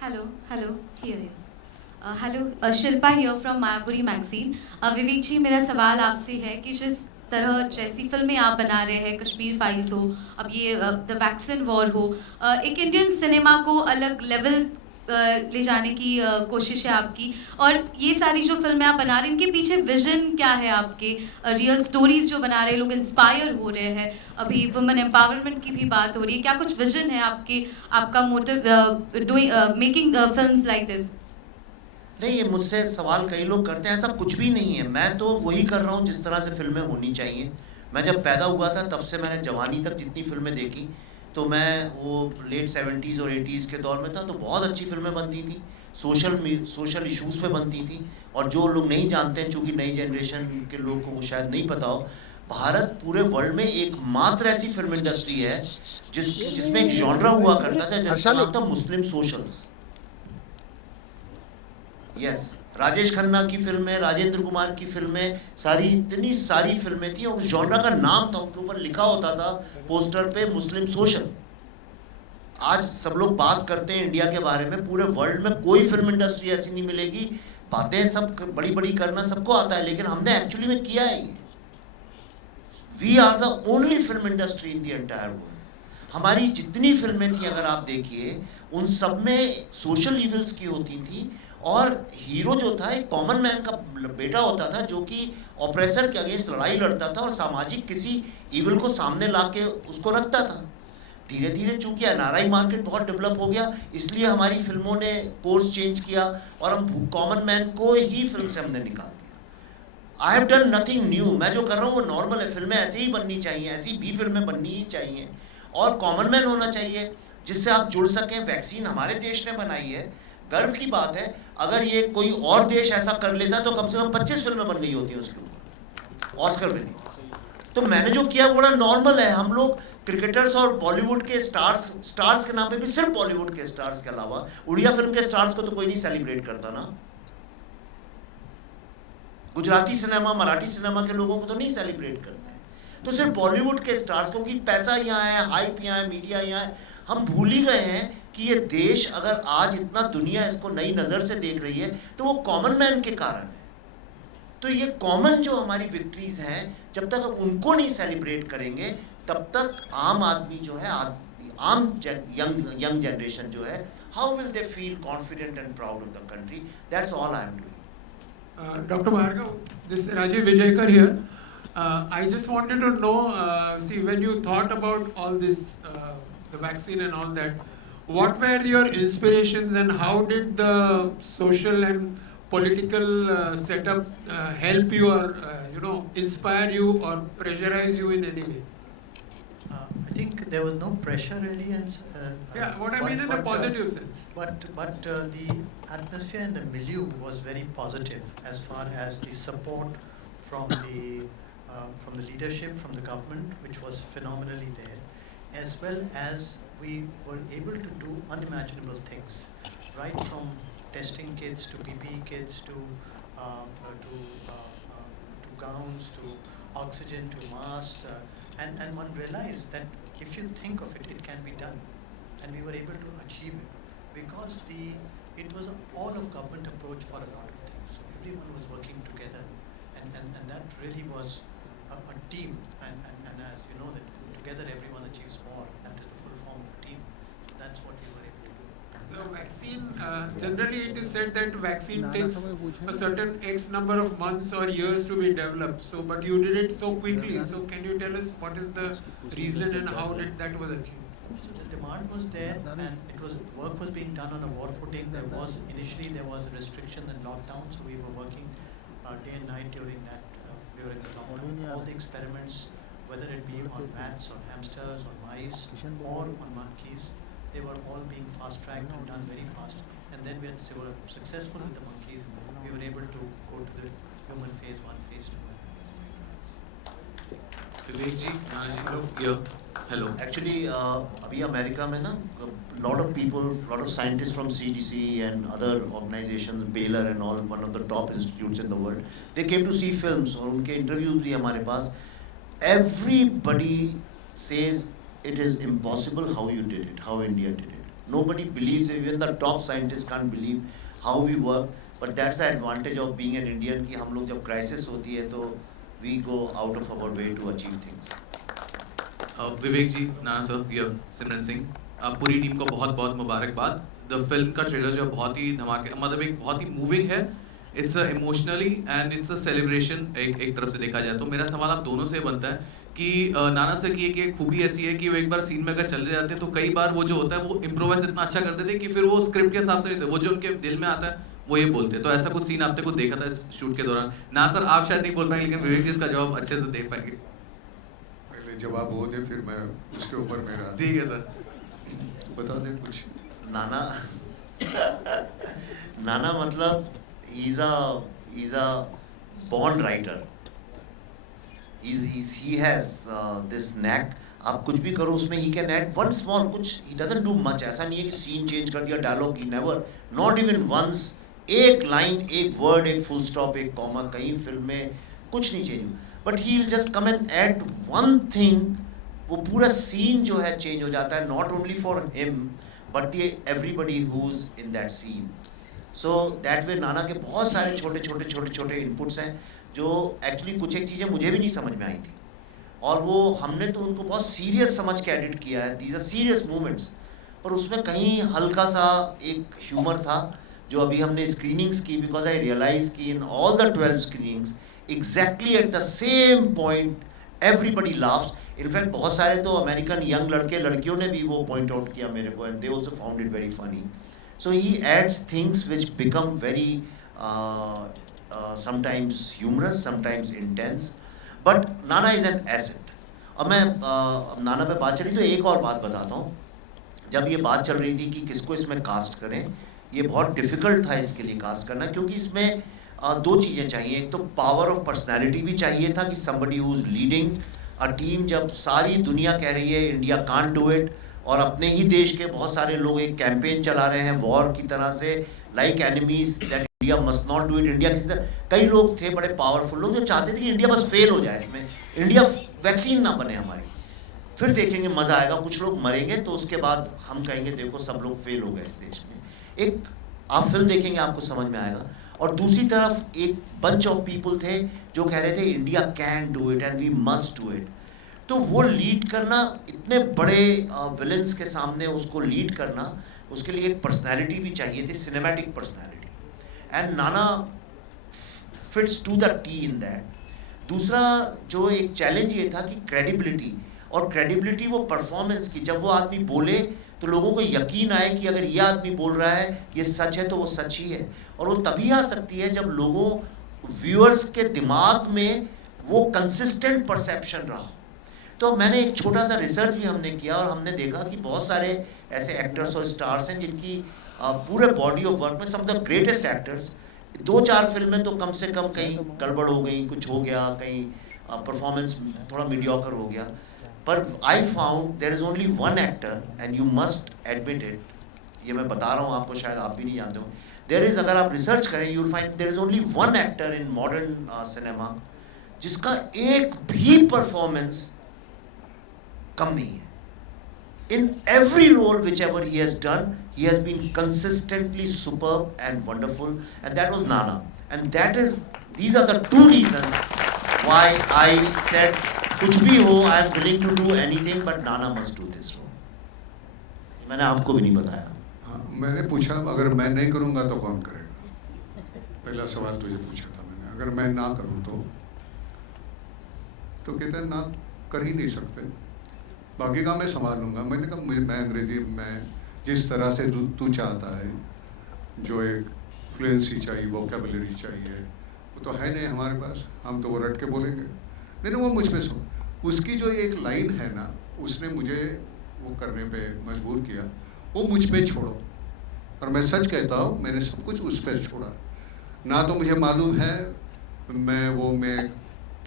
Hello, here. Hello, Shilpa here from Mayapuri magazine. विवेक जी, मेरा सवाल आपसे है कि जिस तरह जैसी फिल्में आप बना रहे हैं, कश्मीर फाइल्स हो, अब ये द वैक्सीन वॉर हो, एक इंडियन सिनेमा को अलग लेवल ले जाने की कोशिश है आपकी, और ये सारी जो फिल्में आप बना रहे हैं, इनके पीछे विजन क्या है आपके? रियल स्टोरीज जो बना रहे हैं, लोग इंस्पायर हो रहे हैं, अभी वुमेन एम्पावरमेंट की भी बात हो रही है, क्या कुछ विजन है आपका motive making films like this? नहीं, ये मुझसे सवाल कई लोग करते हैं, ऐसा कुछ भी नहीं है. मैं तो वही कर रहा हूँ जिस तरह से फिल्में होनी चाहिए. मैं जब पैदा हुआ था तब से मैंने जवानी तक जितनी फिल्में देखी, तो मैं वो लेट 70s और 80s के दौर में था, तो बहुत अच्छी फिल्में बनती थी, सोशल इश्यूज़ पे बनती थी. और जो लोग नहीं जानते हैं, चूँकि नई जनरेशन के लोग को शायद नहीं पता हो, भारत पूरे वर्ल्ड में एकमात्र ऐसी फिल्म इंडस्ट्री है जिसमें एक जॉनरा हुआ करता था जिसका नाम था मुस्लिम सोशल्स. यस, राजेश खन्ना की फिल्में, राजेंद्र कुमार की फिल्में, इतनी सारी फिल्में थी, और उस जॉनरा का नाम था, उनके ऊपर लिखा होता था पोस्टर पे मुस्लिम सोशल. आज सब लोग बात करते हैं इंडिया के बारे में, पूरे वर्ल्ड में कोई फिल्म इंडस्ट्री ऐसी नहीं मिलेगी. बातें सब बड़ी बड़ी करना सबको आता है, लेकिन हमने एक्चुअली में किया है ये. We are the only film industry in the entire world. हमारी जितनी फिल्में थी, अगर आप देखिए, उन सब में सोशल इविल्स की होती थी, और हीरो जो था एक कॉमन मैन का बेटा होता था, जो कि ऑपरेसर के अगेंस्ट लड़ाई लड़ता था और सामाजिक किसी इविल को सामने ला के उसको रखता था. धीरे धीरे चूंकि एनआरआई मार्केट बहुत डेवलप हो गया, इसलिए हमारी फिल्मों ने कोर्स चेंज किया और हम कॉमन मैन को ही फिल्म से हमने निकाल दिया. I have done nothing new. मैं जो कर रहा हूँ वो नॉर्मल है. फिल्में ऐसे ही बननी चाहिए, ऐसी भी फिल्में बननी ही चाहिए, और कॉमन मैन होना चाहिए जिससे आप जुड़ सकें. वैक्सीन हमारे देश ने बनाई है, गर्व की बात है. अगर ये कोई और देश ऐसा कर लेता तो कम से कम 25 फिल्में बन गई होती हैं उसके ऊपर, ऑस्कर विनिंग. तो मैंने जो किया वो बड़ा नॉर्मल है. हम लोग क्रिकेटर्स और बॉलीवुड के स्टार्स के नाम पे भी, सिर्फ बॉलीवुड के स्टार्स के अलावा उड़िया फिल्म के स्टार्स को तो कोई नहीं सेलिब्रेट करता ना. गुजराती सिनेमा, मराठी सिनेमा के लोगों को तो नहीं सेलिब्रेट करते हैं. तो सिर्फ बॉलीवुड के स्टार्स, क्योंकि पैसा यहाँ है, हाइप यहाँ है, मीडिया यहाँ है. हम भूल ही गए हैं कि ये देश अगर आज इतना दुनिया इसको नई नज़र से देख रही है तो वो कॉमन मैन के कारण है. तो ये कॉमन जो हमारी विक्ट्रीज हैं, जब तक हम उनको नहीं सेलिब्रेट करेंगे, तब तक आम आदमी जो है, यंग जनरेशन जो है, how will they feel confident and proud of the country. That's all I am doing. Dr. Bhargav, this is Rajiv Vijayakar here. I just wanted to know, see, when you thought about all this, the vaccine and all that, what were your inspirations and how did the social and political setup help you or inspire you or pressurize you in any way? I think there was no pressure really, and what I mean in a positive sense. But the atmosphere and the milieu was very positive as far as the support from the leadership, from the government, which was phenomenally there, as well as we were able to do unimaginable things, right from testing kits to PPE kits to gowns to oxygen to masks, and one realized that if you think of it, it can be done, and we were able to achieve it because it was an all of government approach for a lot of things. So everyone was working together, and that really was a team, and as you know that together everyone achieves more. That is the full form of a team. So that's what we were able to do. So vaccine, generally it is said that vaccine takes a certain X number of months or years to be developed. So, but you did it so quickly. So can you tell us what is the reason and how did that was achieved? So the demand was there, and work was being done on a war footing. Initially there was restriction and lockdown, so we were working day and night during the lockdown. All the experiments, whether it be on rats or hamsters or mice or on monkeys, they were all being fast-tracked and done very fast. And then we were successful with the monkeys. We were able to go to the human phase 1, phase 2, and phase 3 trials. Vivek ji, hello. Actually, अभी America में ना lot of people, lot of scientists from CDC and other organizations, Baylor and all, one of the top institutes in the world, they came to see films और उनके interviews भी हमारे पास. Everybody says it is impossible how you did it, how India did it. Nobody believes it. Even the top scientists can't believe how we work. But that's the advantage of being an Indian कि हम लोग जब crisis होती है तो we go out of our way to achieve things. Vivek ji, Nana sir, सिमरन सिंह, पूरी team को बहुत बहुत मुबारकबाद. द फिल्म का ट्रेलर जो बहुत ही धमाके, मतलब एक बहुत ही मूविंग है. It's emotionally and it's a celebration एक तरफ से देखा जाए तो. मेरा सवाल आप दोनों से बनता है कि नाना सर की एक खूबी ऐसी है कि वो एक बार सीन में अगर चले जाते हैं तो कई बार वो जो होता है वो इम्प्रोवाइज इतना अच्छा करते थे कि फिर वो स्क्रिप्ट के हिसाब से नहीं थे, वो जो उनके दिल में आता है वो ये बोलते हैं. तो ऐसा कुछ सीन आपने को देखा था इस शूट के दौरान? ना सर आप शायद नहीं बोल पाएंगे, लेकिन विवेक जी इसका जवाब अच्छे से दे पाएंगे. पहले जवाब हो दे फिर मैं उसके ऊपर मेरा. ठीक है सर, बता दे कुछ. नाना मतलब he's a born writer. He has this knack. आप कुछ भी करो उसमें he can add one small कुछ. He doesn't do much. ऐसा नहीं है कि scene change कर दिया, dialogue he never, not even once. एक line, एक word, एक full stop, एक comma कहीं फिल्म में कुछ नहीं change. But he'll just come and add one thing. वो पूरा scene जो है change हो जाता है, not only for him but everybody who's in that scene. So that way नाना के बहुत सारे छोटे inputs हैं जो actually कुछ एक चीज़ें मुझे भी नहीं समझ में आई थी और वो हमने तो उनको बहुत serious समझ के edit किया है. These are serious moments, पर उसमें कहीं हल्का सा एक humor था जो अभी हमने screenings की, because I realized कि in all the 12 screenings exactly at the same point everybody laughs. In fact बहुत सारे तो American young लड़कियों ने भी वो point out किया मेरे को, and they also found it very funny. So he adds things which become very sometimes humorous, sometimes intense. But Nana is an asset. अब मैं नाना पे बात चली तो एक और बात बताता हूँ. जब ये बात चल रही थी कि किसको इसमें कास्ट करें, ये बहुत डिफ़िकल्ट था इसके लिए कास्ट करना, क्योंकि इसमें दो चीज़ें चाहिए. एक तो पावर ऑफ पर्सनैलिटी भी चाहिए था कि somebody who is leading a team, जब सारी दुनिया कह रही है इंडिया can't do it, और अपने ही देश के बहुत सारे लोग एक कैंपेन चला रहे हैं वॉर की तरह से, like enemies that India must not do it. India किसी तरह, कई लोग थे बड़े पावरफुल लोग जो चाहते थे कि इंडिया बस फेल हो जाए, इसमें इंडिया वैक्सीन ना बने हमारी, फिर देखेंगे मज़ा आएगा, कुछ लोग मरेंगे तो उसके बाद हम कहेंगे देखो सब लोग फेल हो गए इस देश में. एक आप फिल्म देखेंगे आपको समझ में आएगा. और दूसरी तरफ एक बंच ऑफ पीपल थे जो कह रहे थे India can do it and we must do it. तो वो लीड करना, इतने बड़े विलन्स के सामने उसको लीड करना, उसके लिए एक पर्सनैलिटी भी चाहिए थी, cinematic personality, and Nana fits to the T in that. दूसरा जो एक चैलेंज ये था कि क्रेडिबिलिटी, और क्रेडिबिलिटी वो परफॉर्मेंस की, जब वो आदमी बोले तो लोगों को यकीन आए कि अगर ये आदमी बोल रहा है ये सच है तो वो सच ही है. और वो तभी आ सकती है जब लोगों व्यूअर्स के दिमाग में वो कंसिस्टेंट परसेप्शन रहा. तो मैंने एक छोटा सा रिसर्च भी हमने किया और हमने देखा कि बहुत सारे ऐसे एक्टर्स और स्टार्स हैं जिनकी पूरे बॉडी ऑफ वर्क में सम द ग्रेटेस्ट एक्टर्स 2-4 फिल्में तो कम से कम कहीं गड़बड़ हो गई, कुछ हो गया, कहीं परफॉर्मेंस थोड़ा मीडियोकर हो गया. पर I found there is only one actor and you must admit it, ये मैं बता रहा हूँ आपको, शायद आप भी नहीं जानते हो, देयर इज, अगर आप रिसर्च करें you will find there is only one actor in modern cinema जिसका एक भी परफॉर्मेंस कम नहीं है. In every role whichever he has done, he has been consistently superb and wonderful, and that was Nana. And these are the two reasons why I said, कुछ भी हो, I am willing to do anything, but Nana must do this role. मैंने आपको भी नहीं बताया. हाँ, मैंने पूछा अगर मैं नहीं करूँगा तो कौन करेगा? पहला सवाल तुझे पूछा था मैंने, अगर मैं ना करूँ तो कहते हैं ना कर ही नहीं सकते, बाकी का मैं संभाल लूँगा. मैंने कहा मैं अंग्रेजी में जिस तरह से तू चाहता है, जो एक फ्लुएंसी चाहिए, वोकेबलरी चाहिए, वो तो है नहीं हमारे पास, हम तो वो रट के बोलेंगे. नहीं वो मुझ में उसकी जो एक लाइन है ना, उसने मुझे वो करने पे मजबूर किया, वो मुझ पे छोड़ो. और मैं सच कहता हूँ, मैंने सब कुछ उस पर छोड़ा. ना तो मुझे मालूम है मैं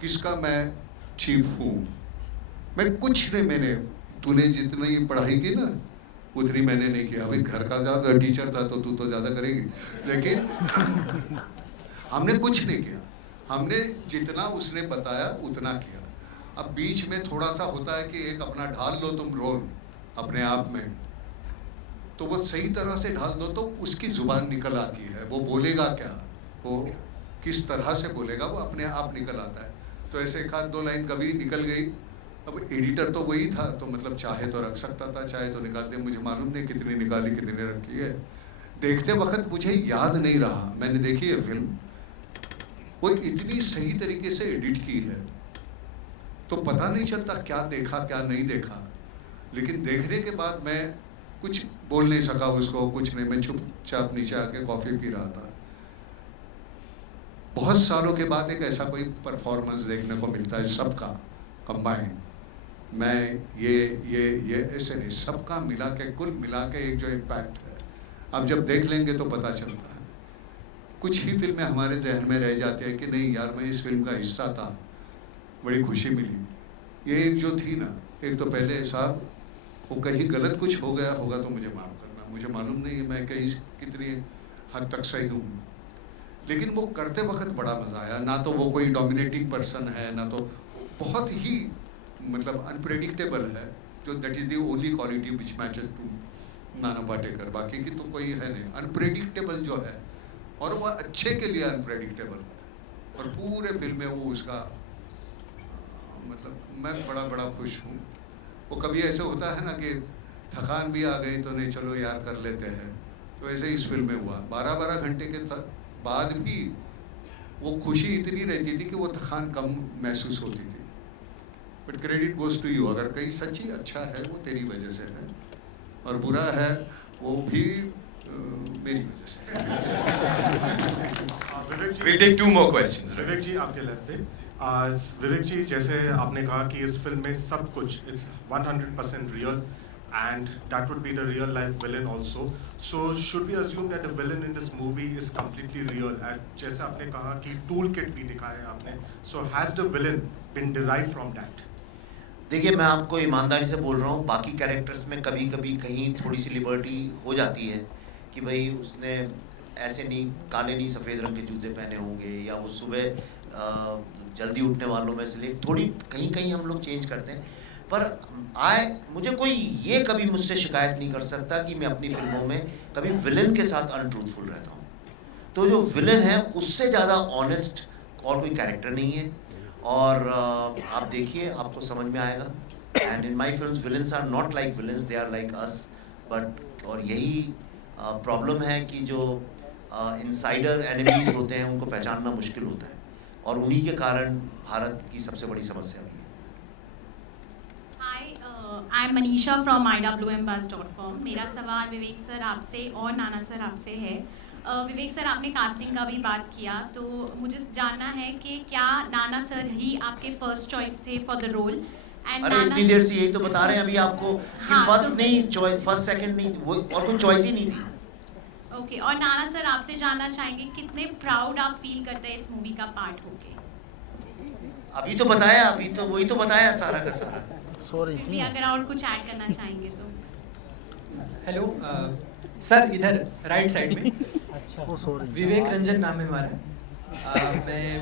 किसका मैं चीफ हूँ, मैं कुछ नहीं. मैंने तूने जितनी पढ़ाई की ना उतनी मैंने नहीं किया. अभी घर का ज़्यादा टीचर था तो तू तो ज़्यादा करेगी, लेकिन हमने कुछ नहीं किया. हमने जितना उसने बताया उतना किया. अब बीच में थोड़ा सा होता है कि एक अपना ढाल लो तुम रोल अपने आप में, तो वो सही तरह से ढाल दो तो उसकी ज़ुबान निकल आती है. वो बोलेगा क्या, वो किस तरह से बोलेगा, वो अपने आप निकल आता है. तो ऐसे एक आध दो लाइन कभी निकल गई. अब एडिटर तो वही था, तो मतलब चाहे तो रख सकता था, चाहे तो निकाल दे. मुझे मालूम नहीं कितनी निकाली कितनी रखी है. देखते वक्त मुझे याद नहीं रहा. मैंने देखी है फिल्म, वो इतनी सही तरीके से एडिट की है तो पता नहीं चलता क्या देखा क्या नहीं देखा. लेकिन देखने के बाद मैं कुछ बोल नहीं सका उसको, कुछ नहीं. मैं चुपचाप नीचे आके कॉफ़ी पी रहा था. बहुत सालों के बाद एक ऐसा कोई परफॉर्मेंस देखने को मिलता है सबका कंबाइंड. मैं ये ऐसे नहीं, सबका मिला के, कुल मिला के एक जो इम्पैक्ट है, अब जब देख लेंगे तो पता चलता है. कुछ ही फिल्में हमारे जहन में रह जाती है कि नहीं यार मैं इस फिल्म का हिस्सा था, बड़ी खुशी मिली. ये एक जो थी ना, एक तो पहले साहब वो कहीं गलत कुछ हो गया होगा तो मुझे माफ़ करना, मुझे मालूम नहीं मैं कहीं कितनी हद तक सही हूँ, लेकिन वो करते वक्त बड़ा मज़ा आया. ना तो वो कोई डोमिनेटिंग पर्सन है, ना तो बहुत ही मतलब अनप्रेडिक्टेबल है, जो that is the only quality which matches to Nana Patekar. बाकी की तो कोई है नहीं. अनप्रेडिक्टेबल जो है, और वो अच्छे के लिए अनप्रेडिक्टेबल है. और पूरे फिल्म में वो उसका मतलब मैं बड़ा खुश हूँ. वो कभी ऐसे होता है ना कि थकान भी आ गई तो नहीं चलो यार कर लेते हैं, तो ऐसे इस फिल्म में हुआ. 12 घंटे के बाद भी वो खुशी इतनी रहती थी कि वो थकान कम महसूस होती थी. But credit goes to you. अगर कहीं सच्ची अच्छा है वो तेरी वजह से है, और बुरा है वो भी मेरी वजह से. We'll take 2 more questions. विवेक जी आपके लेफ्ट पे. विवेक जी, जैसे आपने कहा कि इस फिल्म में सब कुछ it's 100% real and that would be the real life villain also. So should we assume that the villain in this movie is completely real? And जैसे आपने कहा कि tool kit भी दिखाया आपने, so has the villain been derived from that? देखिए मैं आपको ईमानदारी से बोल रहा हूँ, बाकी कैरेक्टर्स में कभी कभी कहीं थोड़ी सी लिबर्टी हो जाती है कि भाई उसने ऐसे नहीं, काले नहीं सफ़ेद रंग के जूते पहने होंगे, या वो सुबह जल्दी उठने वालों में से थोड़ी कहीं हम लोग चेंज करते हैं. पर मुझे कोई ये कभी मुझसे शिकायत नहीं कर सकता कि मैं अपनी फिल्मों में कभी विलन के साथ अनट्रूथफुल रहता हूँ. तो जो विलन है उससे ज़्यादा ऑनेस्ट और कोई कैरेक्टर नहीं है. और आप देखिए आपको समझ में आएगा. And in my films villains are not like villains, they are like us. But और यही प्रॉब्लम है कि जो इनसाइडर एनिमीज होते हैं उनको पहचानना मुश्किल होता है, और उन्हीं के कारण भारत की सबसे बड़ी समस्या भी है. I am Manisha from iwmbuzz.com. मेरा सवाल विवेक सर आपसे और नाना सर आपसे है. विवेक सर, आपने कास्टिंग का भी बात किया, तो मुझे जानना है कि क्या नाना सर ही आपके फर्स्ट चॉइस थे फॉर द रोल? अरे इतनी देर से यही तो बता रहे हैं अभी आपको कि हाँ, फर्स्ट नहीं, फर्स्ट सेकंड नहीं, वो और कोई चॉइस ही नहीं थी. ओके. और नाना सर आपसे जानना चाहेंगे कितने प्राउड आप फील करते हैं इस मूवी का पार्ट होके? अभी तो बताया, अभी तो वही तो बताया सारा का सारा. फिर भी अगर और कुछ ऐड करना चाहेंगे तो. हेलो, सर इधर राइट साइड में। विवेक रंजन नाम है हमारा। मैं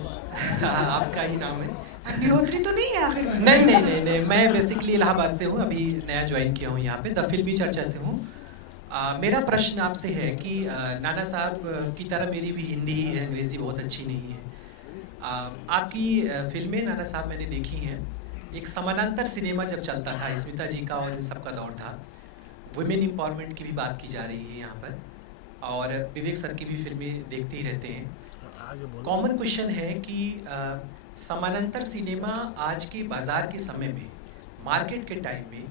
आपका ही नाम है। अग्निहोत्री तो नहीं है आखिर में? नहीं, मैं बेसिकली इलाहाबाद से हूँ, अभी नया ज्वाइन किया हूँ यहाँ पे, द फिल्मी चर्चा से हूँ। मेरा प्रश्न आपसे है कि नाना साहब की तरह मेरी भी हिंदी ही है, अंग्रेज़ी बहुत अच्छी नहीं है। आपकी फिल्में नाना साहब मैंने देखी हैं। एक समानांतर सिनेमा जब चलता था, स्मिता जी का और इन सबका दौर था, वुमेन एम्पावरमेंट की भी बात की जा रही है यहाँ पर, और विवेक सर की भी फिल्में देखते ही रहते हैं। कॉमन क्वेश्चन है कि समानांतर सिनेमा आज के बाज़ार के समय में, मार्केट के टाइम में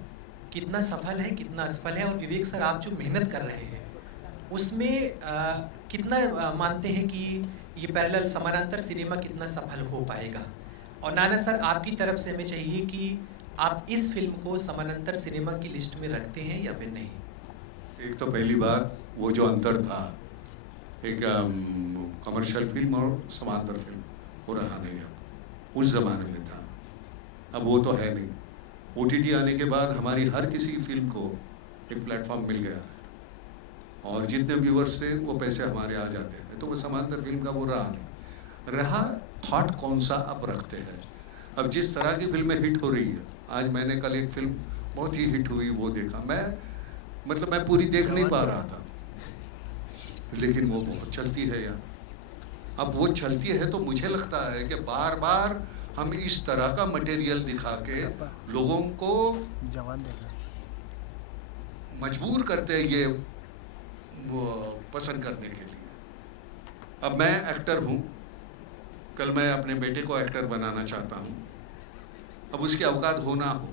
कितना सफल है, कितना असफल है, और विवेक सर आप जो मेहनत कर रहे हैं उसमें कितना मानते हैं कि ये पैरेलल समानांतर सिनेमा कितना सफल हो पाएगा? और नाना सर आपकी तरफ से हमें चाहिए कि आप इस फिल्म को समानांतर सिनेमा की लिस्ट में रखते हैं या फिर नहीं? एक तो पहली बात, वो जो अंतर था एक कमर्शियल फिल्म और समांतर फिल्म, वो रहा नहीं अब। उस ज़माने में था, अब वो तो है नहीं। OTT आने के बाद हमारी हर किसी फिल्म को एक प्लेटफॉर्म मिल गया है, और जितने व्यूवर्स थे वो पैसे हमारे आ जाते हैं, तो वो समांतर फिल्म का वो रहा नहीं। रहा थॉट कौन सा अब रखते हैं। अब जिस तरह की फिल्में हिट हो रही है, आज मैंने कल एक फिल्म बहुत ही हिट हुई वो देखा, मैं पूरी देख नहीं पा रहा था, लेकिन वो बहुत चलती है यार। अब वो चलती है तो मुझे लगता है कि बार बार हम इस तरह का मटेरियल दिखा के लोगों को मजबूर करते हैं ये वो पसंद करने के लिए। अब मैं एक्टर हूँ, कल मैं अपने बेटे को एक्टर बनाना चाहता हूँ, अब उसकी औकात हो ना हो,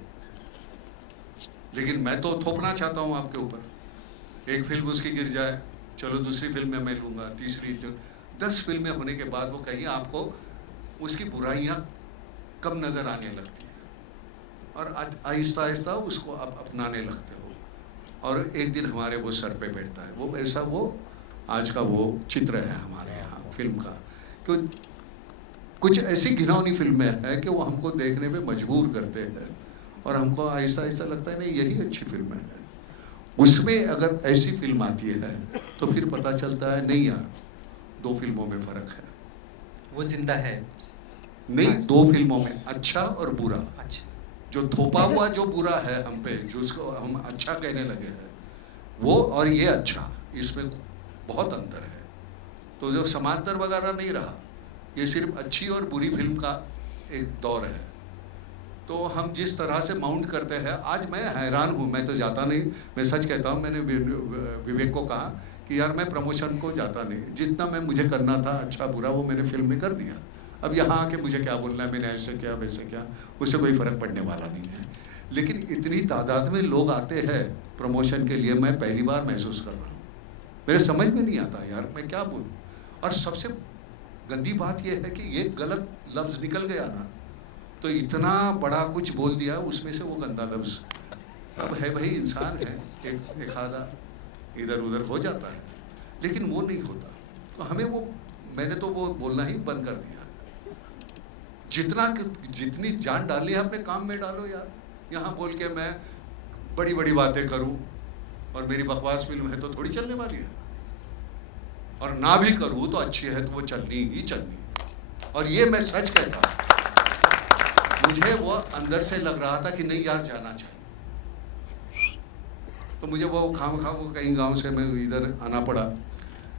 लेकिन मैं तो थोपना चाहता हूँ आपके ऊपर। एक फिल्म उसकी गिर जाए, चलो दूसरी फिल्म में मैं लूँगा, तीसरी, 10 फिल्में होने के बाद वो कहीं आपको उसकी बुराइयाँ कम नज़र आने लगती हैं, और आहिस्ता आहिस्ता उसको आप अपनाने लगते हो, और एक दिन हमारे वो सर पे बैठता है। वो ऐसा वो आज का वो चित्र है हमारे यहाँ फिल्म का, क्यों कुछ ऐसी घिनौनी फिल्में हैं कि वो हमको देखने में मजबूर करते हैं, और हमको आहिस्ता आहिस्ता लगता है नहीं यही अच्छी फिल्म है। उसमें अगर ऐसी फिल्म आती है तो फिर पता चलता है नहीं यार, 2 फिल्मों में फ़र्क है, वो जिंदा है नहीं। 2 फिल्मों में अच्छा और बुरा, अच्छा जो थोपा हुआ जो बुरा है हम पे, जो उसको हम अच्छा कहने लगे हैं, वो और ये अच्छा, इसमें बहुत अंतर है। तो जो समांतर वगैरह नहीं रहा, ये सिर्फ अच्छी और बुरी फिल्म का एक दौर है। तो हम जिस तरह से माउंट करते हैं, आज मैं हैरान हूँ, मैं तो जाता नहीं, मैं सच कहता हूँ। मैंने विवेक को कहा कि यार मैं प्रमोशन को जाता नहीं, जितना मैं मुझे करना था अच्छा बुरा वो मैंने फिल्म में कर दिया। अब यहाँ आके मुझे क्या बोलना है, मैंने ऐसे किया वैसे किया, उससे कोई फ़र्क पड़ने वाला नहीं है। लेकिन इतनी तादाद में लोग आते हैं प्रमोशन के लिए, मैं पहली बार महसूस कर रहा हूँ। मेरे समझ में नहीं आता यार मैं क्या बोलूँ। और सबसे गंदी बात यह है कि ये गलत लफ्ज़ निकल गया ना, तो इतना बड़ा कुछ बोल दिया उसमें से वो गंदा लफ्ज़। अब है भाई, इंसान है, एक आधा इधर उधर हो जाता है, लेकिन वो नहीं होता। तो हमें वो, मैंने तो वो बोलना ही बंद कर दिया। जितनी जान डालनी है अपने काम में डालो यार। यहाँ बोल के मैं बड़ी बड़ी बातें करूँ और मेरी बकवास फिल्म है तो थोड़ी चलने वाली है, और ना भी करूँ तो अच्छी है तो वो चलनी ही चलनी। और ये मैं सच कहता हूँ, मुझे वो अंदर से लग रहा था कि नहीं यार जाना चाहिए, तो मुझे वो खाम वो कहीं गांव से मैं इधर आना पड़ा।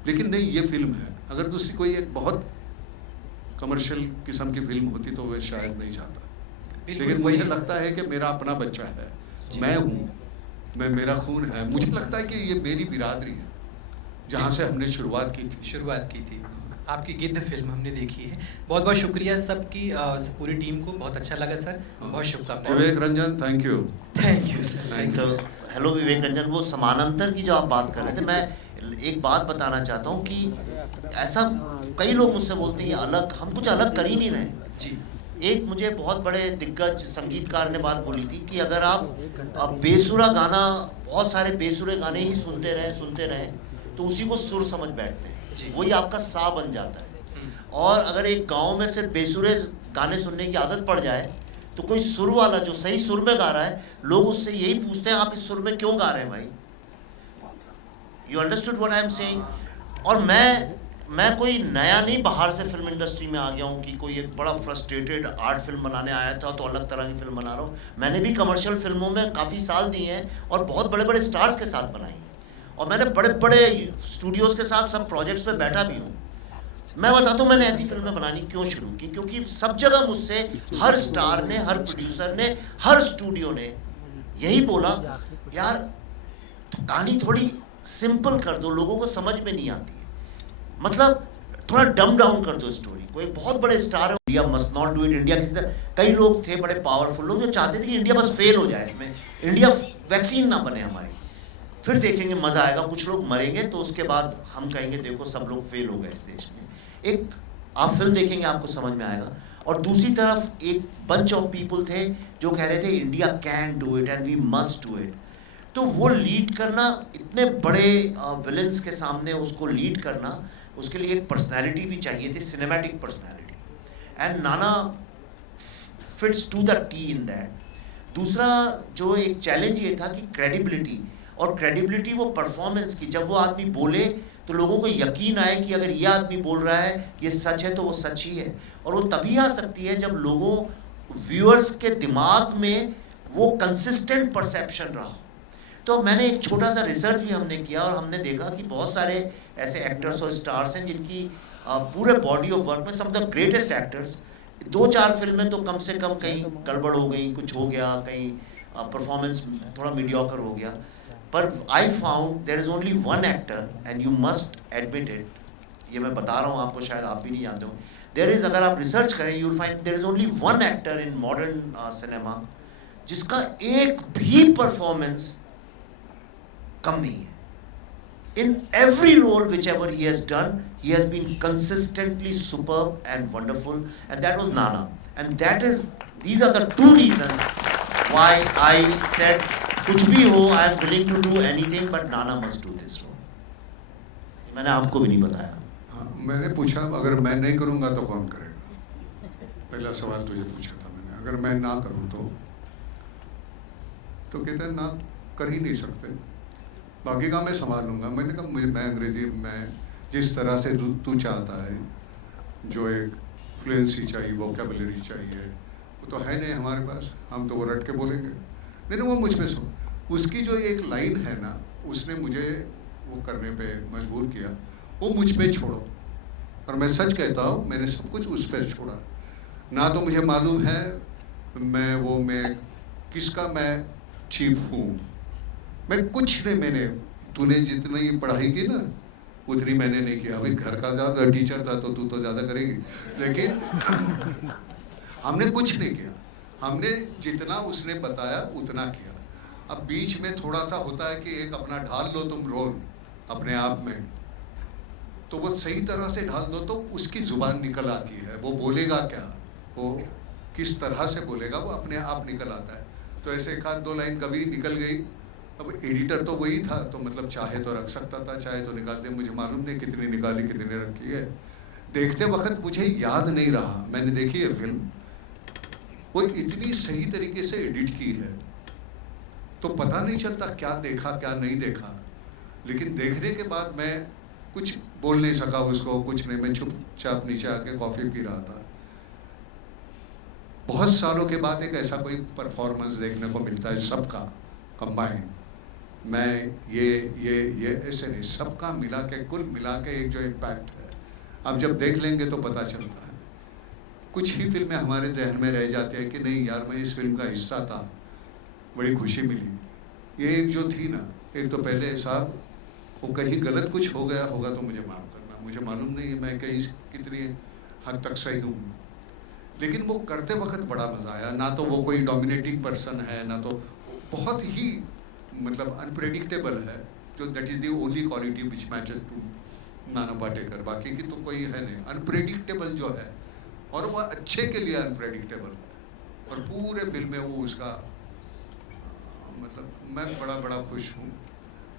लेकिन नहीं, ये फिल्म है। अगर दूसरी कोई एक बहुत कमर्शियल किस्म की फिल्म होती तो वो शायद नहीं जाता। लेकिन मुझे लगता है कि मेरा अपना बच्चा है, मैं हूँ, मेरा खून है। मुझे लगता है कि ये मेरी बिरादरी है, जहाँ से हमने शुरुआत की थी। आपकी गिद्ध फिल्म हमने देखी है। बहुत बहुत शुक्रिया सबकी, पूरी टीम को बहुत अच्छा लगा सर, बहुत शुभकामनाएं। Vivek Ranjan, thank you sir. Hello Vivek Ranjan, वो समानांतर की जो आप बात कर रहे थे, मैं एक बात बताना चाहता हूँ कि ऐसा कई लोग मुझसे बोलते हैं अलग, हम कुछ अलग कर ही नहीं रहे जी। एक मुझे बहुत बड़े दिग्गज संगीतकार ने बात बोली थी कि अगर आप बेसुरा गाना, बहुत सारे बेसुरे गाने ही सुनते रहे तो उसी को सुर समझ बैठते हैं, वही आपका सा बन जाता है। और अगर एक गांव में सिर्फ बेसुरे गाने सुनने की आदत पड़ जाए तो कोई सुर वाला जो सही सुर में गा रहा है, लोग उससे यही पूछते हैं आप इस सुर में क्यों गा रहे हैं भाई। You understood what I am saying? और मैं कोई नया नहीं बाहर से फिल्म इंडस्ट्री में आ गया हूँ कि कोई एक बड़ा फ्रस्ट्रेटेड आर्ट फिल्म बनाने आया था तो अलग तरह की फिल्म बना रहा हूँ। मैंने भी कमर्शियल फिल्मों में काफ़ी साल दिए हैं और बहुत बड़े बड़े स्टार्स के साथ बनाई हैं, और मैंने बड़े बड़े स्टूडियोज़ के साथ सब प्रोजेक्ट्स में बैठा भी हूँ। मैं बताता हूँ मैंने ऐसी फिल्में बनानी क्यों शुरू की, क्योंकि सब जगह मुझसे हर स्टार ने, हर प्रोड्यूसर ने, हर स्टूडियो ने यही बोला, यार कहानी थोड़ी सिंपल कर दो, लोगों को समझ में नहीं आती है, मतलब थोड़ा डम डाउन कर दो स्टोरी को। एक बहुत बड़े स्टार है, India must not do it, India किसी तरह, कई लोग थे बड़े पावरफुल लोग जो चाहते थे कि इंडिया बस फेल हो जाए, इसमें इंडिया वैक्सीन ना बने हमारी, फिर देखेंगे मज़ा आएगा, कुछ लोग मरेंगे तो उसके बाद हम कहेंगे देखो सब लोग फेल हो गए इस देश में। एक आप फिल्म देखेंगे आपको समझ में आएगा। और दूसरी तरफ एक बंच ऑफ पीपल थे जो कह रहे थे India can do it and we must do it. तो वो लीड करना, इतने बड़े विलन्स के सामने उसको लीड करना, उसके लिए एक पर्सनैलिटी भी चाहिए थी, cinematic personality, and Nana fits to the T in that. दूसरा जो एक चैलेंज ये था कि क्रेडिबिलिटी, और क्रेडिबिलिटी वो परफॉर्मेंस की, जब वो आदमी बोले तो लोगों को यकीन आए कि अगर ये आदमी बोल रहा है ये सच है तो वो सच ही है, और वो तभी आ सकती है जब लोगों व्यूअर्स के दिमाग में वो कंसिस्टेंट परसेप्शन रहा हो। तो मैंने एक छोटा सा रिसर्च भी हमने किया और हमने देखा कि बहुत सारे ऐसे एक्टर्स और स्टार्स हैं जिनकी पूरे बॉडी ऑफ वर्क में, सम ऑफ द ग्रेटेस्ट एक्टर्स, 2-4 फिल्में तो कम से कम कहीं गड़बड़ हो गई, कुछ हो गया, कहीं परफॉर्मेंस थोड़ा मीडियोकर हो गया, पर I found there is only one actor and you must admit it, ये मैं बता रहा हूँ आपको, शायद आप भी नहीं जानते हो, देयर इज़, अगर आप रिसर्च करें you will find there is only one actor in modern cinema जिसका एक भी परफॉर्मेंस कम नहीं है। In every role whichever he has done, he has been consistently superb and wonderful, and that was Nana. And these are the two reasons why I said, कुछ भी हो, I am willing to do anything, but Nana must do this role. मैंने आपको भी नहीं बताया। हाँ, मैंने पूछा अगर मैं नहीं करूँगा तो कौन करेगा? पहला सवाल तुझे पूछा था मैंने, अगर मैं ना करूँ तो कहते हैं ना कर ही नहीं सकते, बाकी का मैं संभाल लूँगा। मैंने कहा मैं अंग्रेजी में जिस तरह से तू चाहता है, जो एक फ्लुएंसी चाहिए, वोकेबलरी चाहिए, वो तो है नहीं हमारे पास, हम तो वो रट के बोलेंगे। नहीं, वो मुझ में सुन, उसकी जो एक लाइन है ना, उसने मुझे वो करने पे मजबूर किया, वो मुझ पे छोड़ो। और मैं सच कहता हूँ, मैंने सब कुछ उस पर छोड़ा। ना तो मुझे मालूम है मैं किसका मैं चीफ हूँ, मैं कुछ नहीं, मैंने तूने जितनी पढ़ाई की ना उतनी मैंने नहीं किया। अभी घर का ज़्यादा टीचर था तो तू तो ज़्यादा करेगी, लेकिन हमने कुछ नहीं किया, हमने जितना उसने बताया उतना किया। अब बीच में थोड़ा सा होता है कि एक अपना ढाल लो तुम रोल अपने आप में, तो वो सही तरह से ढाल दो तो उसकी ज़ुबान निकल आती है, वो बोलेगा क्या, वो किस तरह से बोलेगा, वो अपने आप निकल आता है। तो ऐसे 1-2 लाइन कभी निकल गई, अब एडिटर तो वही था, तो मतलब चाहे तो रख सकता था, चाहे तो निकाल दे, मुझे मालूम नहीं कितनी निकाली कितनी रखी है। देखते वक्त मुझे याद नहीं रहा, मैंने देखी है फिल्म, वो इतनी सही तरीके से एडिट की है तो पता नहीं चलता क्या देखा क्या नहीं देखा, लेकिन देखने के बाद मैं कुछ बोल नहीं सका उसको, कुछ नहीं, मैं चुपचाप नीचे आके कॉफ़ी पी रहा था। बहुत सालों के बाद एक ऐसा कोई परफॉर्मेंस देखने को मिलता है सबका कंबाइंड, मैं ये ऐसे नहीं, सबका मिला के, कुल मिला के एक जो इम्पैक्ट है, अब जब देख लेंगे तो पता चलता है। कुछ ही फिल्में हमारे जहन में रह जाती है कि नहीं यार मैं इस फिल्म का हिस्सा था, बड़ी खुशी मिली। ये एक जो थी ना, एक तो पहले साहब वो कहीं गलत कुछ हो गया होगा तो मुझे माफ़ करना, मुझे मालूम नहीं है मैं कहीं कितनी हद तक सही हूँ, लेकिन वो करते वक्त बड़ा मज़ा आया। ना तो वो कोई डोमिनेटिंग पर्सन है, ना तो बहुत ही मतलब अनप्रेडिक्टेबल है, जो that is the only quality which matches to Nana Patekar, बाकी की तो कोई है नहीं। अनप्रेडिक्टेबल जो है, और वो अच्छे के लिए अनप्रेडिक्टेबल है, और पूरे फिल्म में वो उसका मतलब मैं बड़ा खुश हूँ।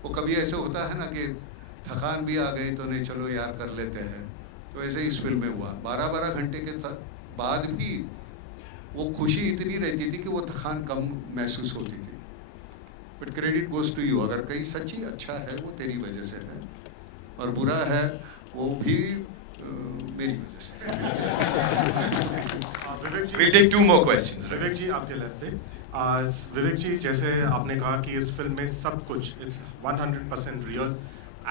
वो कभी ऐसे होता है ना कि थकान भी आ गई तो नहीं चलो यार कर लेते हैं, तो ऐसे इस फिल्म में हुआ। 12 घंटे के बाद भी वो खुशी इतनी रहती थी कि वो थकान कम महसूस होती थी। But credit goes to you. अगर कहीं सच्ची अच्छा है वो तेरी वजह से है, और बुरा है वो भी मेरी वजह से। We'll take 2 more questions. विवेक जी आपके लेफ्ट पे। विवेक जी, जैसे आपने कहा कि इस फिल्म में सब कुछ it's 100% real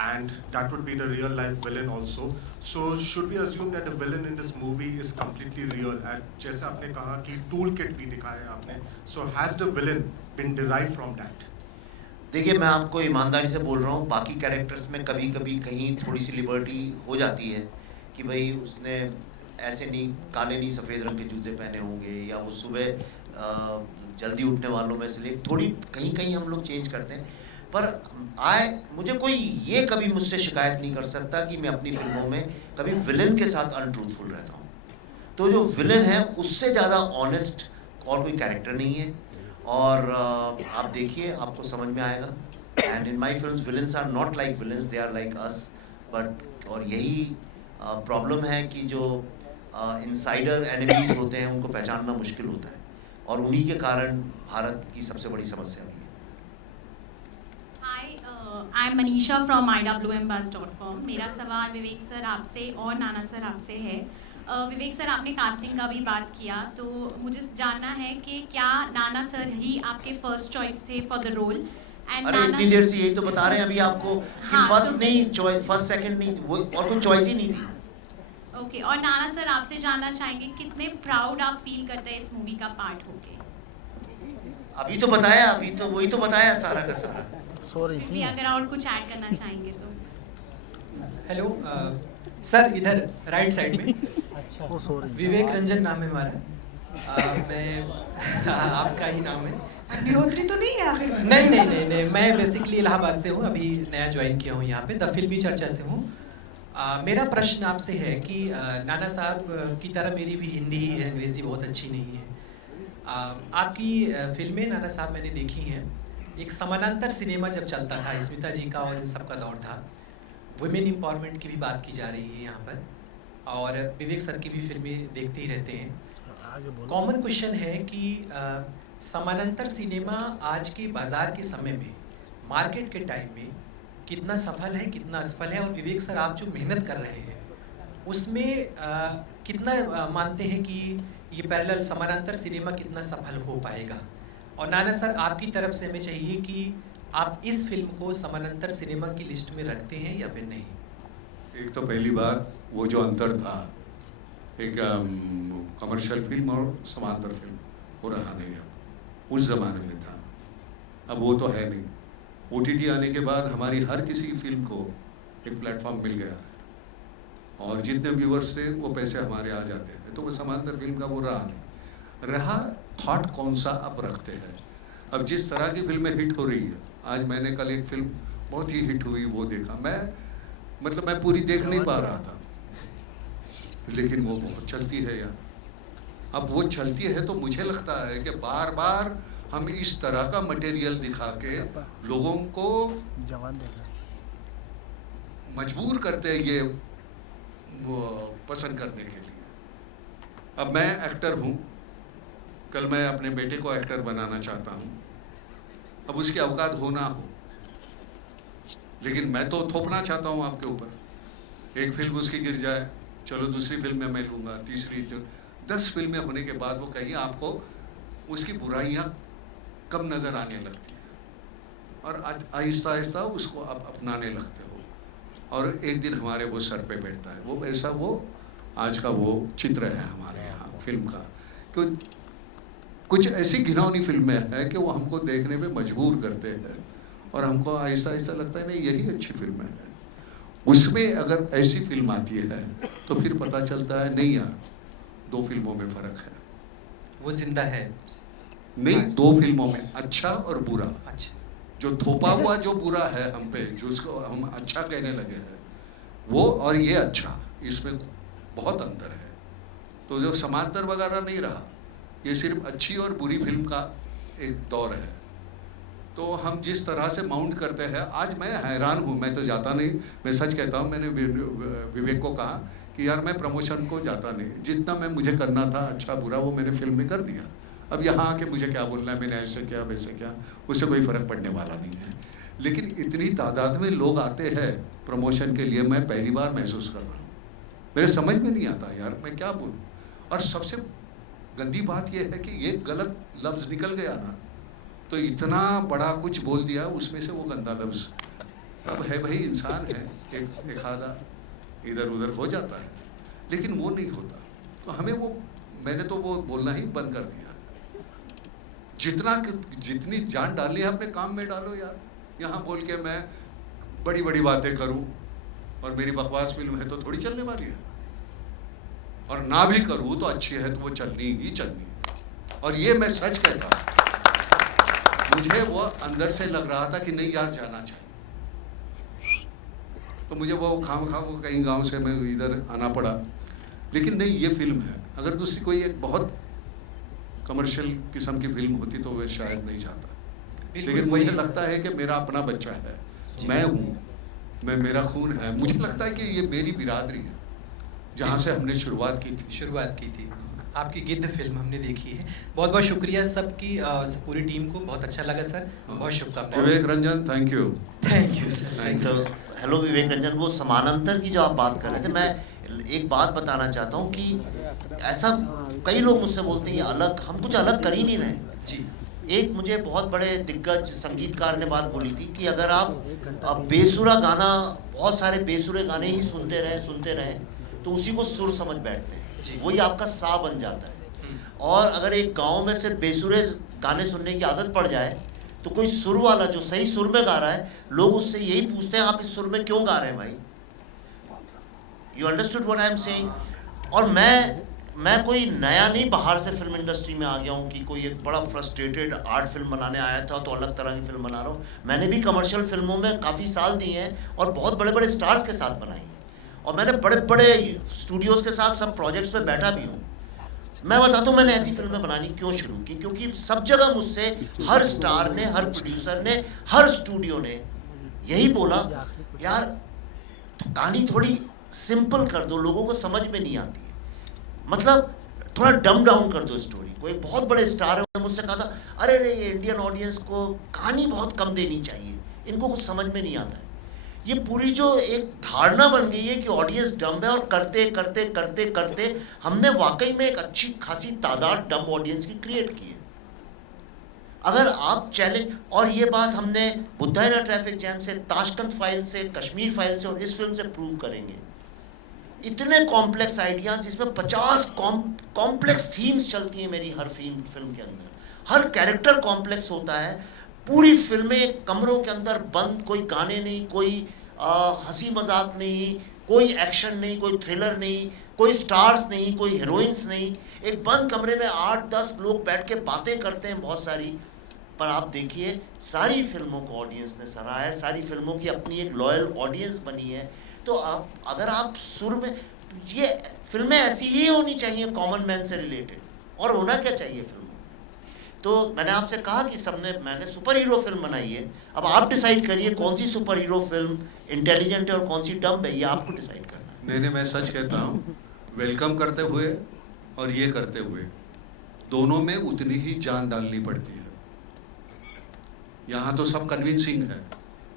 and that would be the real life villain also. So should we assume that the villain in this movie is completely real? And जैसे आपने कहा कि tool kit भी दिखाया आपने, so has the villain been derived from that? देखिए, मैं आपको ईमानदारी से बोल रहा हूँ, बाकी कैरेक्टर्स में कभी कभी कहीं थोड़ी सी लिबर्टी हो जाती है कि भाई उसने ऐसे नहीं, काले नहीं सफ़ेद रंग के जूते पहने होंगे, या वो सुबह जल्दी उठने वालों में से थोड़ी कहीं कहीं हम लोग चेंज करते हैं। पर मुझे कोई ये कभी मुझसे शिकायत नहीं कर सकता कि मैं अपनी फिल्मों में कभी विलन के साथ अनट्रूथफुल रहता हूँ। तो जो विलन है उससे ज़्यादा ऑनेस्ट और कोई कैरेक्टर नहीं है, और आप देखिए आपको समझ में आएगा। And in my films villains are not like villains, they are like us. But और यही प्रॉब्लम है कि जो इनसाइडर एनिमीज होते हैं उनको पहचानना मुश्किल होता है, और उन्हीं के कारण भारत की सबसे बड़ी समस्या भी है। I am Manisha from IWMBuzz.com। मेरा सवाल विवेक सर आपसे और नाना सर आपसे है। विवेक सर, आपने कास्टिंग का भी बात किया, तो मुझे जानना है कि क्या नाना सर ही आपके फर्स्ट चॉइस थे फॉर द रोल? अरे इतनी देर से यही तो बता रहे हैं अभी आपको कि फर्स्ट नहीं, फर्स्ट सेकंड नहीं, वो और कोई चॉइस ही नहीं थी। ओके, और नाना सर आपसे जानना चाहेंगे कितने प्राउड आप फील करते हैं इस मूवी का पार्ट होके? अभी तो बताया, अभी तो वही तो बताया सारा का सारा। फिर भी अगर और कुछ ऐड करना चाहेंगे तो। हेलो सर, इधर राइट साइड में। विवेक रंजन नाम है हमारा। मैं आपका ही नाम है। अग्निहोत्री तो नहीं है आखिर में? नहीं, मैं बेसिकली इलाहाबाद से हूँ, अभी नया ज्वाइन किया हूँ यहाँ पे, द फिल्मी चर्चा से हूँ। मेरा प्रश्न आपसे है कि नाना साहब की तरह मेरी भी हिंदी ही है, अंग्रेज़ी बहुत अच्छी नहीं है। आपकी फिल्में नाना साहब मैंने देखी हैं। एक समानांतर सिनेमा जब चलता था, स्मिता जी का और इन सब का दौर था, वुमेन एम्पावरमेंट की भी बात की जा रही है यहाँ पर, और विवेक सर की भी फिल्में देखते ही रहते हैं। कॉमन क्वेश्चन है कि समानांतर सिनेमा आज के बाज़ार के समय में, मार्केट के टाइम में कितना सफल है, कितना असफल है, और विवेक सर आप जो मेहनत कर रहे हैं उसमें कितना मानते हैं कि ये पैरेलल समानांतर सिनेमा कितना सफल हो पाएगा? और नाना सर, आपकी तरफ से हमें चाहिए कि आप इस फिल्म को समानांतर सिनेमा की लिस्ट में रखते हैं या फिर नहीं? एक तो पहली बात, वो जो अंतर था एक कमर्शियल फिल्म और समांतर फिल्म, वो रहा नहीं अब। उस ज़माने में था, अब वो तो है नहीं। OTT आने के बाद हमारी हर किसी फिल्म को एक प्लेटफॉर्म मिल गया है, और जितने व्यूअर्स थे वो पैसे हमारे आ जाते हैं, तो वो समांतर फिल्म का वो रहा नहीं। रहा थॉट कौन सा अब रखते हैं। अब जिस तरह की फिल्में हिट हो रही है, आज मैंने कल एक फिल्म बहुत ही हिट हुई वो देखा, मैं पूरी देख नहीं पा रहा था, लेकिन वो बहुत चलती है यार। अब वो चलती है तो मुझे लगता है कि बार बार हम इस तरह का मटेरियल दिखा के लोगों को मजबूर करते हैं ये वो पसंद करने के लिए। अब मैं एक्टर हूँ, कल मैं अपने बेटे को एक्टर बनाना चाहता हूँ, अब उसकी औकात हो ना हो, लेकिन मैं तो थोपना चाहता हूँ आपके ऊपर। एक फिल्म उसकी गिर जाए, चलो दूसरी फिल्म में मैं लूँगा, तीसरी 10 फिल्में होने के बाद वो कहीं आपको उसकी बुराइयाँ कम नज़र आने लगती हैं, और आहिस्ता आहिस्ता उसको आप अपनाने लगते हो, और एक दिन हमारे वो सर पे बैठता है। वो ऐसा वो आज का वो चित्र है हमारे यहाँ फिल्म का, कि कुछ ऐसी घिनौनी फिल्में हैं कि वो हमको देखने में मजबूर करते हैं, और हमको आहिस्ता आहिस्ता लगता है नहीं यही अच्छी फिल्में हैं। उसमें अगर ऐसी फिल्म आती है तो फिर पता चलता है नहीं यार, 2 फिल्मों में फ़र्क है, वो जिंदा है नहीं। 2 फिल्मों में अच्छा और बुरा, अच्छा जो थोपा हुआ जो बुरा है हम पे, जो उसको हम अच्छा कहने लगे हैं, वो और ये अच्छा, इसमें बहुत अंतर है। तो जो समांतर वगैरह नहीं रहा, ये सिर्फ अच्छी और बुरी फिल्म का एक दौर है। तो हम जिस तरह से माउंट करते हैं, आज मैं हैरान हूँ, मैं तो जाता नहीं, मैं सच कहता हूँ। मैंने विवेक को कहा कि यार मैं प्रमोशन को जाता नहीं, जितना मैं मुझे करना था अच्छा बुरा वो मैंने फिल्म में कर दिया, अब यहाँ आके मुझे क्या बोलना है, मैंने ऐसे किया वैसे किया, उससे कोई फ़र्क पड़ने वाला नहीं है। लेकिन इतनी तादाद में लोग आते हैं प्रमोशन के लिए, मैं पहली बार महसूस कर रहा हूँ। मेरे समझ में नहीं आता यार मैं क्या बोलूँ। और सबसे गंदी बात यह है कि ये गलत लफ्ज़ निकल गया ना तो इतना बड़ा कुछ बोल दिया उसमें से वो गंदा लफ्ज़। अब है भाई, इंसान है, एक आधा इधर उधर हो जाता है, लेकिन वो नहीं होता। तो हमें वो, मैंने तो वो बोलना ही बंद कर दिया। जितनी जान डालनी है अपने काम में डालो यार। यहाँ बोल के मैं बड़ी बड़ी बातें करूँ और मेरी बकवास फिल्म है तो थोड़ी चलने वाली है, और ना भी करूँ तो अच्छी है तो वो चलनी ही चलनी है। और ये मैं सच कहता हूँ, मुझे वो अंदर से लग रहा था कि नहीं यार जाना चाहिए, तो मुझे वो खाम वो कहीं गांव से मैं इधर आना पड़ा। लेकिन नहीं, ये फिल्म है। अगर दूसरी कोई एक बहुत कमर्शियल किस्म की फिल्म होती तो वह शायद नहीं जाता। लेकिन मुझे लगता है कि मेरा अपना बच्चा है, मैं हूँ, मेरा खून है। मुझे लगता है कि ये मेरी बिरादरी है जहाँ से हमने शुरुआत की थी। आपकी गिद्ध फिल्म हमने देखी है। बहुत बहुत शुक्रिया सबकी, पूरी टीम को बहुत अच्छा लगा सर, बहुत शुभकामनाएं। Vivek Ranjan, thank you sir. तो हेलो विवेक रंजन, वो समानांतर की जो आप बात कर रहे थे, मैं एक बात बताना चाहता हूँ कि ऐसा कई लोग मुझसे बोलते हैं ये अलग, हम कुछ अलग कर ही नहीं रहे जी। एक मुझे बहुत बड़े दिग्गज संगीतकार ने बात बोली थी कि अगर आप बेसुरा गाना, बहुत सारे बेसुरे गाने ही सुनते रहे तो उसी को सुर समझ बैठते हैं, वही आपका सा बन जाता है। और अगर एक गांव में सिर्फ बेसुरे गाने सुनने की आदत पड़ जाए तो कोई सुर वाला जो सही सुर में गा रहा है, लोग उससे यही पूछते हैं आप इस सुर में क्यों गा रहे हैं भाई। You understood what I am saying. और मैं कोई नया नहीं बाहर से फिल्म इंडस्ट्री में आ गया हूँ कि कोई एक बड़ा फ्रस्ट्रेटेड आर्ट फिल्म बनाने आया था तो अलग तरह की फिल्म बना रहा हूँ। मैंने भी कमर्शियल फिल्मों में काफ़ी साल दिए हैं और बहुत बड़े बड़े स्टार्स के साथ बनाई है, और मैंने बड़े बड़े स्टूडियोज़ के साथ सब प्रोजेक्ट्स में बैठा भी हूँ। मैं बताता हूँ मैंने ऐसी फिल्में बनानी क्यों शुरू की, क्योंकि सब जगह मुझसे हर स्टार ने, हर प्रोड्यूसर ने, हर स्टूडियो ने यही बोला, यार कहानी थोड़ी सिंपल कर दो, लोगों को समझ में नहीं आती है, मतलब थोड़ा डम डाउन कर दो स्टोरी को। एक बहुत बड़े स्टार है, मुझसे कहा था अरे ये इंडियन ऑडियंस को कहानी बहुत कम देनी चाहिए, इनको कुछ समझ में नहीं आता है। ये पूरी जो एक धारणा बन गई है कि ऑडियंस डम है, और करते करते करते करते हमने वाकई में एक अच्छी खासी तादाद डम ऑडियंस की क्रिएट की है। अगर आप चैलेंज, और ये बात हमने बुद्धा इन अ ट्रैफिक जैम से, ताशकंद फाइल से, कश्मीर फाइल से और इस फिल्म से प्रूव करेंगे। इतने कॉम्प्लेक्स आइडियाज जिसमें 50 कॉम्प्लेक्स थीम्स चलती हैं मेरी हर फिल्म के अंदर, हर कैरेक्टर कॉम्प्लेक्स होता है। पूरी फिल्में कमरों के अंदर बंद, कोई गाने नहीं, कोई हंसी मजाक नहीं, कोई एक्शन नहीं, कोई थ्रिलर नहीं, कोई स्टार्स नहीं, कोई हीरोइंस नहीं। एक बंद कमरे में 8-10 लोग बैठ के बातें करते हैं बहुत सारी, पर आप देखिए सारी फिल्मों को ऑडियंस ने सराहा है, सारी फिल्मों की अपनी एक लॉयल ऑडियंस बनी है। तो अगर आप सुर में, ये फिल्में ऐसी ही होनी चाहिए कॉमन मैन से रिलेटेड, और होना क्या चाहिए फिल्मों में। तो मैंने आपसे कहा कि मैंने सुपर हीरो फिल्म बनाई है, अब आप डिसाइड करिए कौन सी सुपर हीरो फिल्म इंटेलिजेंट है और कौन सी डम्ब है, ये आपको डिसाइड करना है। नहीं, मैं सच कहता हूँ, वेलकम करते हुए और ये करते हुए दोनों में उतनी ही जान डालनी पड़ती है। यहाँ तो सब कन्विंसिंग है,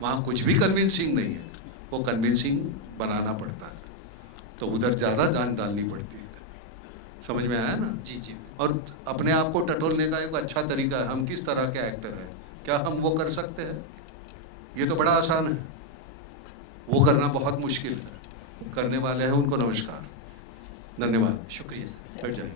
वहाँ कुछ भी कन्विंसिंग नहीं है, वो कन्विंसिंग बनाना पड़ता है, तो उधर ज़्यादा जान डालनी पड़ती है। समझ में आया ना? जी जी। और अपने आप को टटोलने का एक अच्छा तरीका है, हम किस तरह के एक्टर हैं, क्या हम वो कर सकते हैं? ये तो बड़ा आसान है, वो करना बहुत मुश्किल है। करने वाले हैं उनको नमस्कार, धन्यवाद, शुक्रिया सर। बैठ जाइए।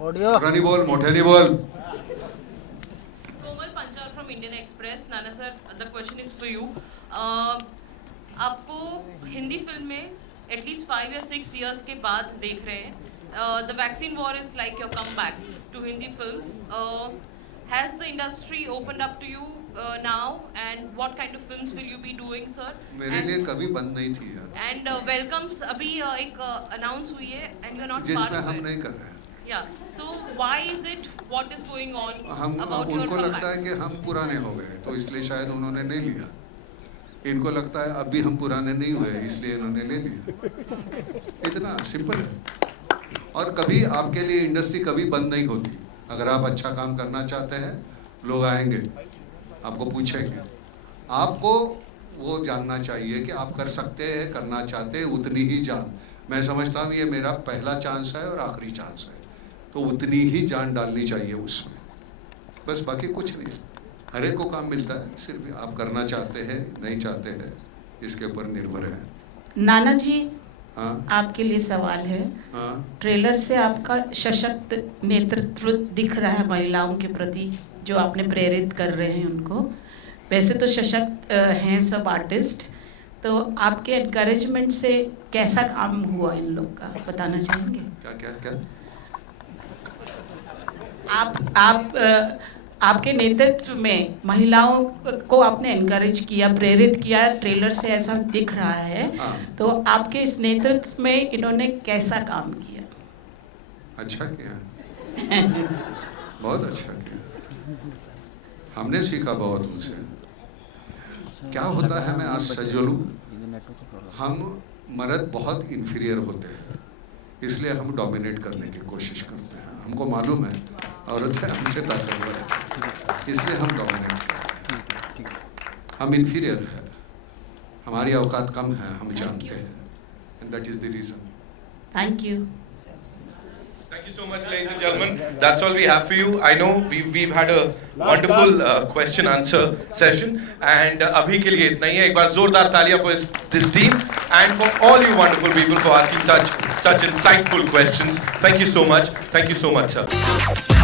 ऑडियो रानी बोल, मोटे नहीं बोल। कोमल Panchal from Indian express. Nana sir, the question is for you. आपको हिंदी फिल्म में एटलीस्ट 5 या 6 years के बाद देख रहे हैं। The vaccine war is like your comeback to Hindi films. Has the industry opened up to you now, and what kind of films will you be doing, sir? मेरे लिए कभी बंद नहीं थी यार। And welcomes अभी एक announce हुई है, and you are not part जिसमें of हम it. नहीं कर रहे हैं। Yeah. So why is it? What is going on हम about your उनको लगता comeback? है कि हम पुराने हो गए, तो इसलिए शायद उन्होंने नहीं लिया। इनको लगता है अब भी हम पुराने नहीं हुए इसलिए इन्होंने ले लिया। इतना सिंपल है। और कभी आपके लिए इंडस्ट्री कभी बंद नहीं होती। अगर आप अच्छा काम करना चाहते हैं लोग आएंगे, आपको पूछेंगे। आपको वो जानना चाहिए कि आप कर सकते हैं, करना चाहते हैं, उतनी ही जान। मैं समझता हूँ ये मेरा पहला चांस है और आखिरी चांस है, तो उतनी ही जान डालनी चाहिए उसमें, बस बाकी कुछ नहीं। हर एक को काम मिलता है, सिर्फ आप करना चाहते हैं नहीं चाहते हैं इसके ऊपर निर्भर है। नाना जी, हाँ आपके लिए सवाल है। हाँ ट्रेलर से आपका सशक्त नेतृत्व दिख रहा है महिलाओं के प्रति, जो आपने प्रेरित कर रहे हैं उनको। वैसे तो सशक्त हैं सब आर्टिस्ट, तो आपके एनकरेजमेंट से कैसा काम हुआ इन लोग का, बताना चाहेंगे? क्या क्या क्या आपके नेतृत्व में महिलाओं को आपने एनकरेज किया, प्रेरित किया, ट्रेलर से ऐसा दिख रहा है। तो आपके इस नेतृत्व में इन्होंने कैसा काम किया? अच्छा किया, बहुत अच्छा किया। हमने सीखा बहुत उनसे। क्या होता है, मैं आज सजलूं, हम मर्द बहुत इंफीरियर होते हैं, इसलिए हम डोमिनेट करने की कोशिश करते हैं। हमको मालूम है औरतें हमसे ताकतवर है, इसलिए हम डोमिनेट करते हैं। हम इंफीरियर है, हमारी औकात कम है, हम जानते हैं, and that is the reason. Thank you. Thank you so much, ladies and gentlemen. That's all we have for you. I know we've had a wonderful question answer session, and अभी के लिए इतना ही है। एक बार जोरदार तालियां for this team and for all you wonderful people for asking such insightful questions. Thank you so much. Thank you so much, sir.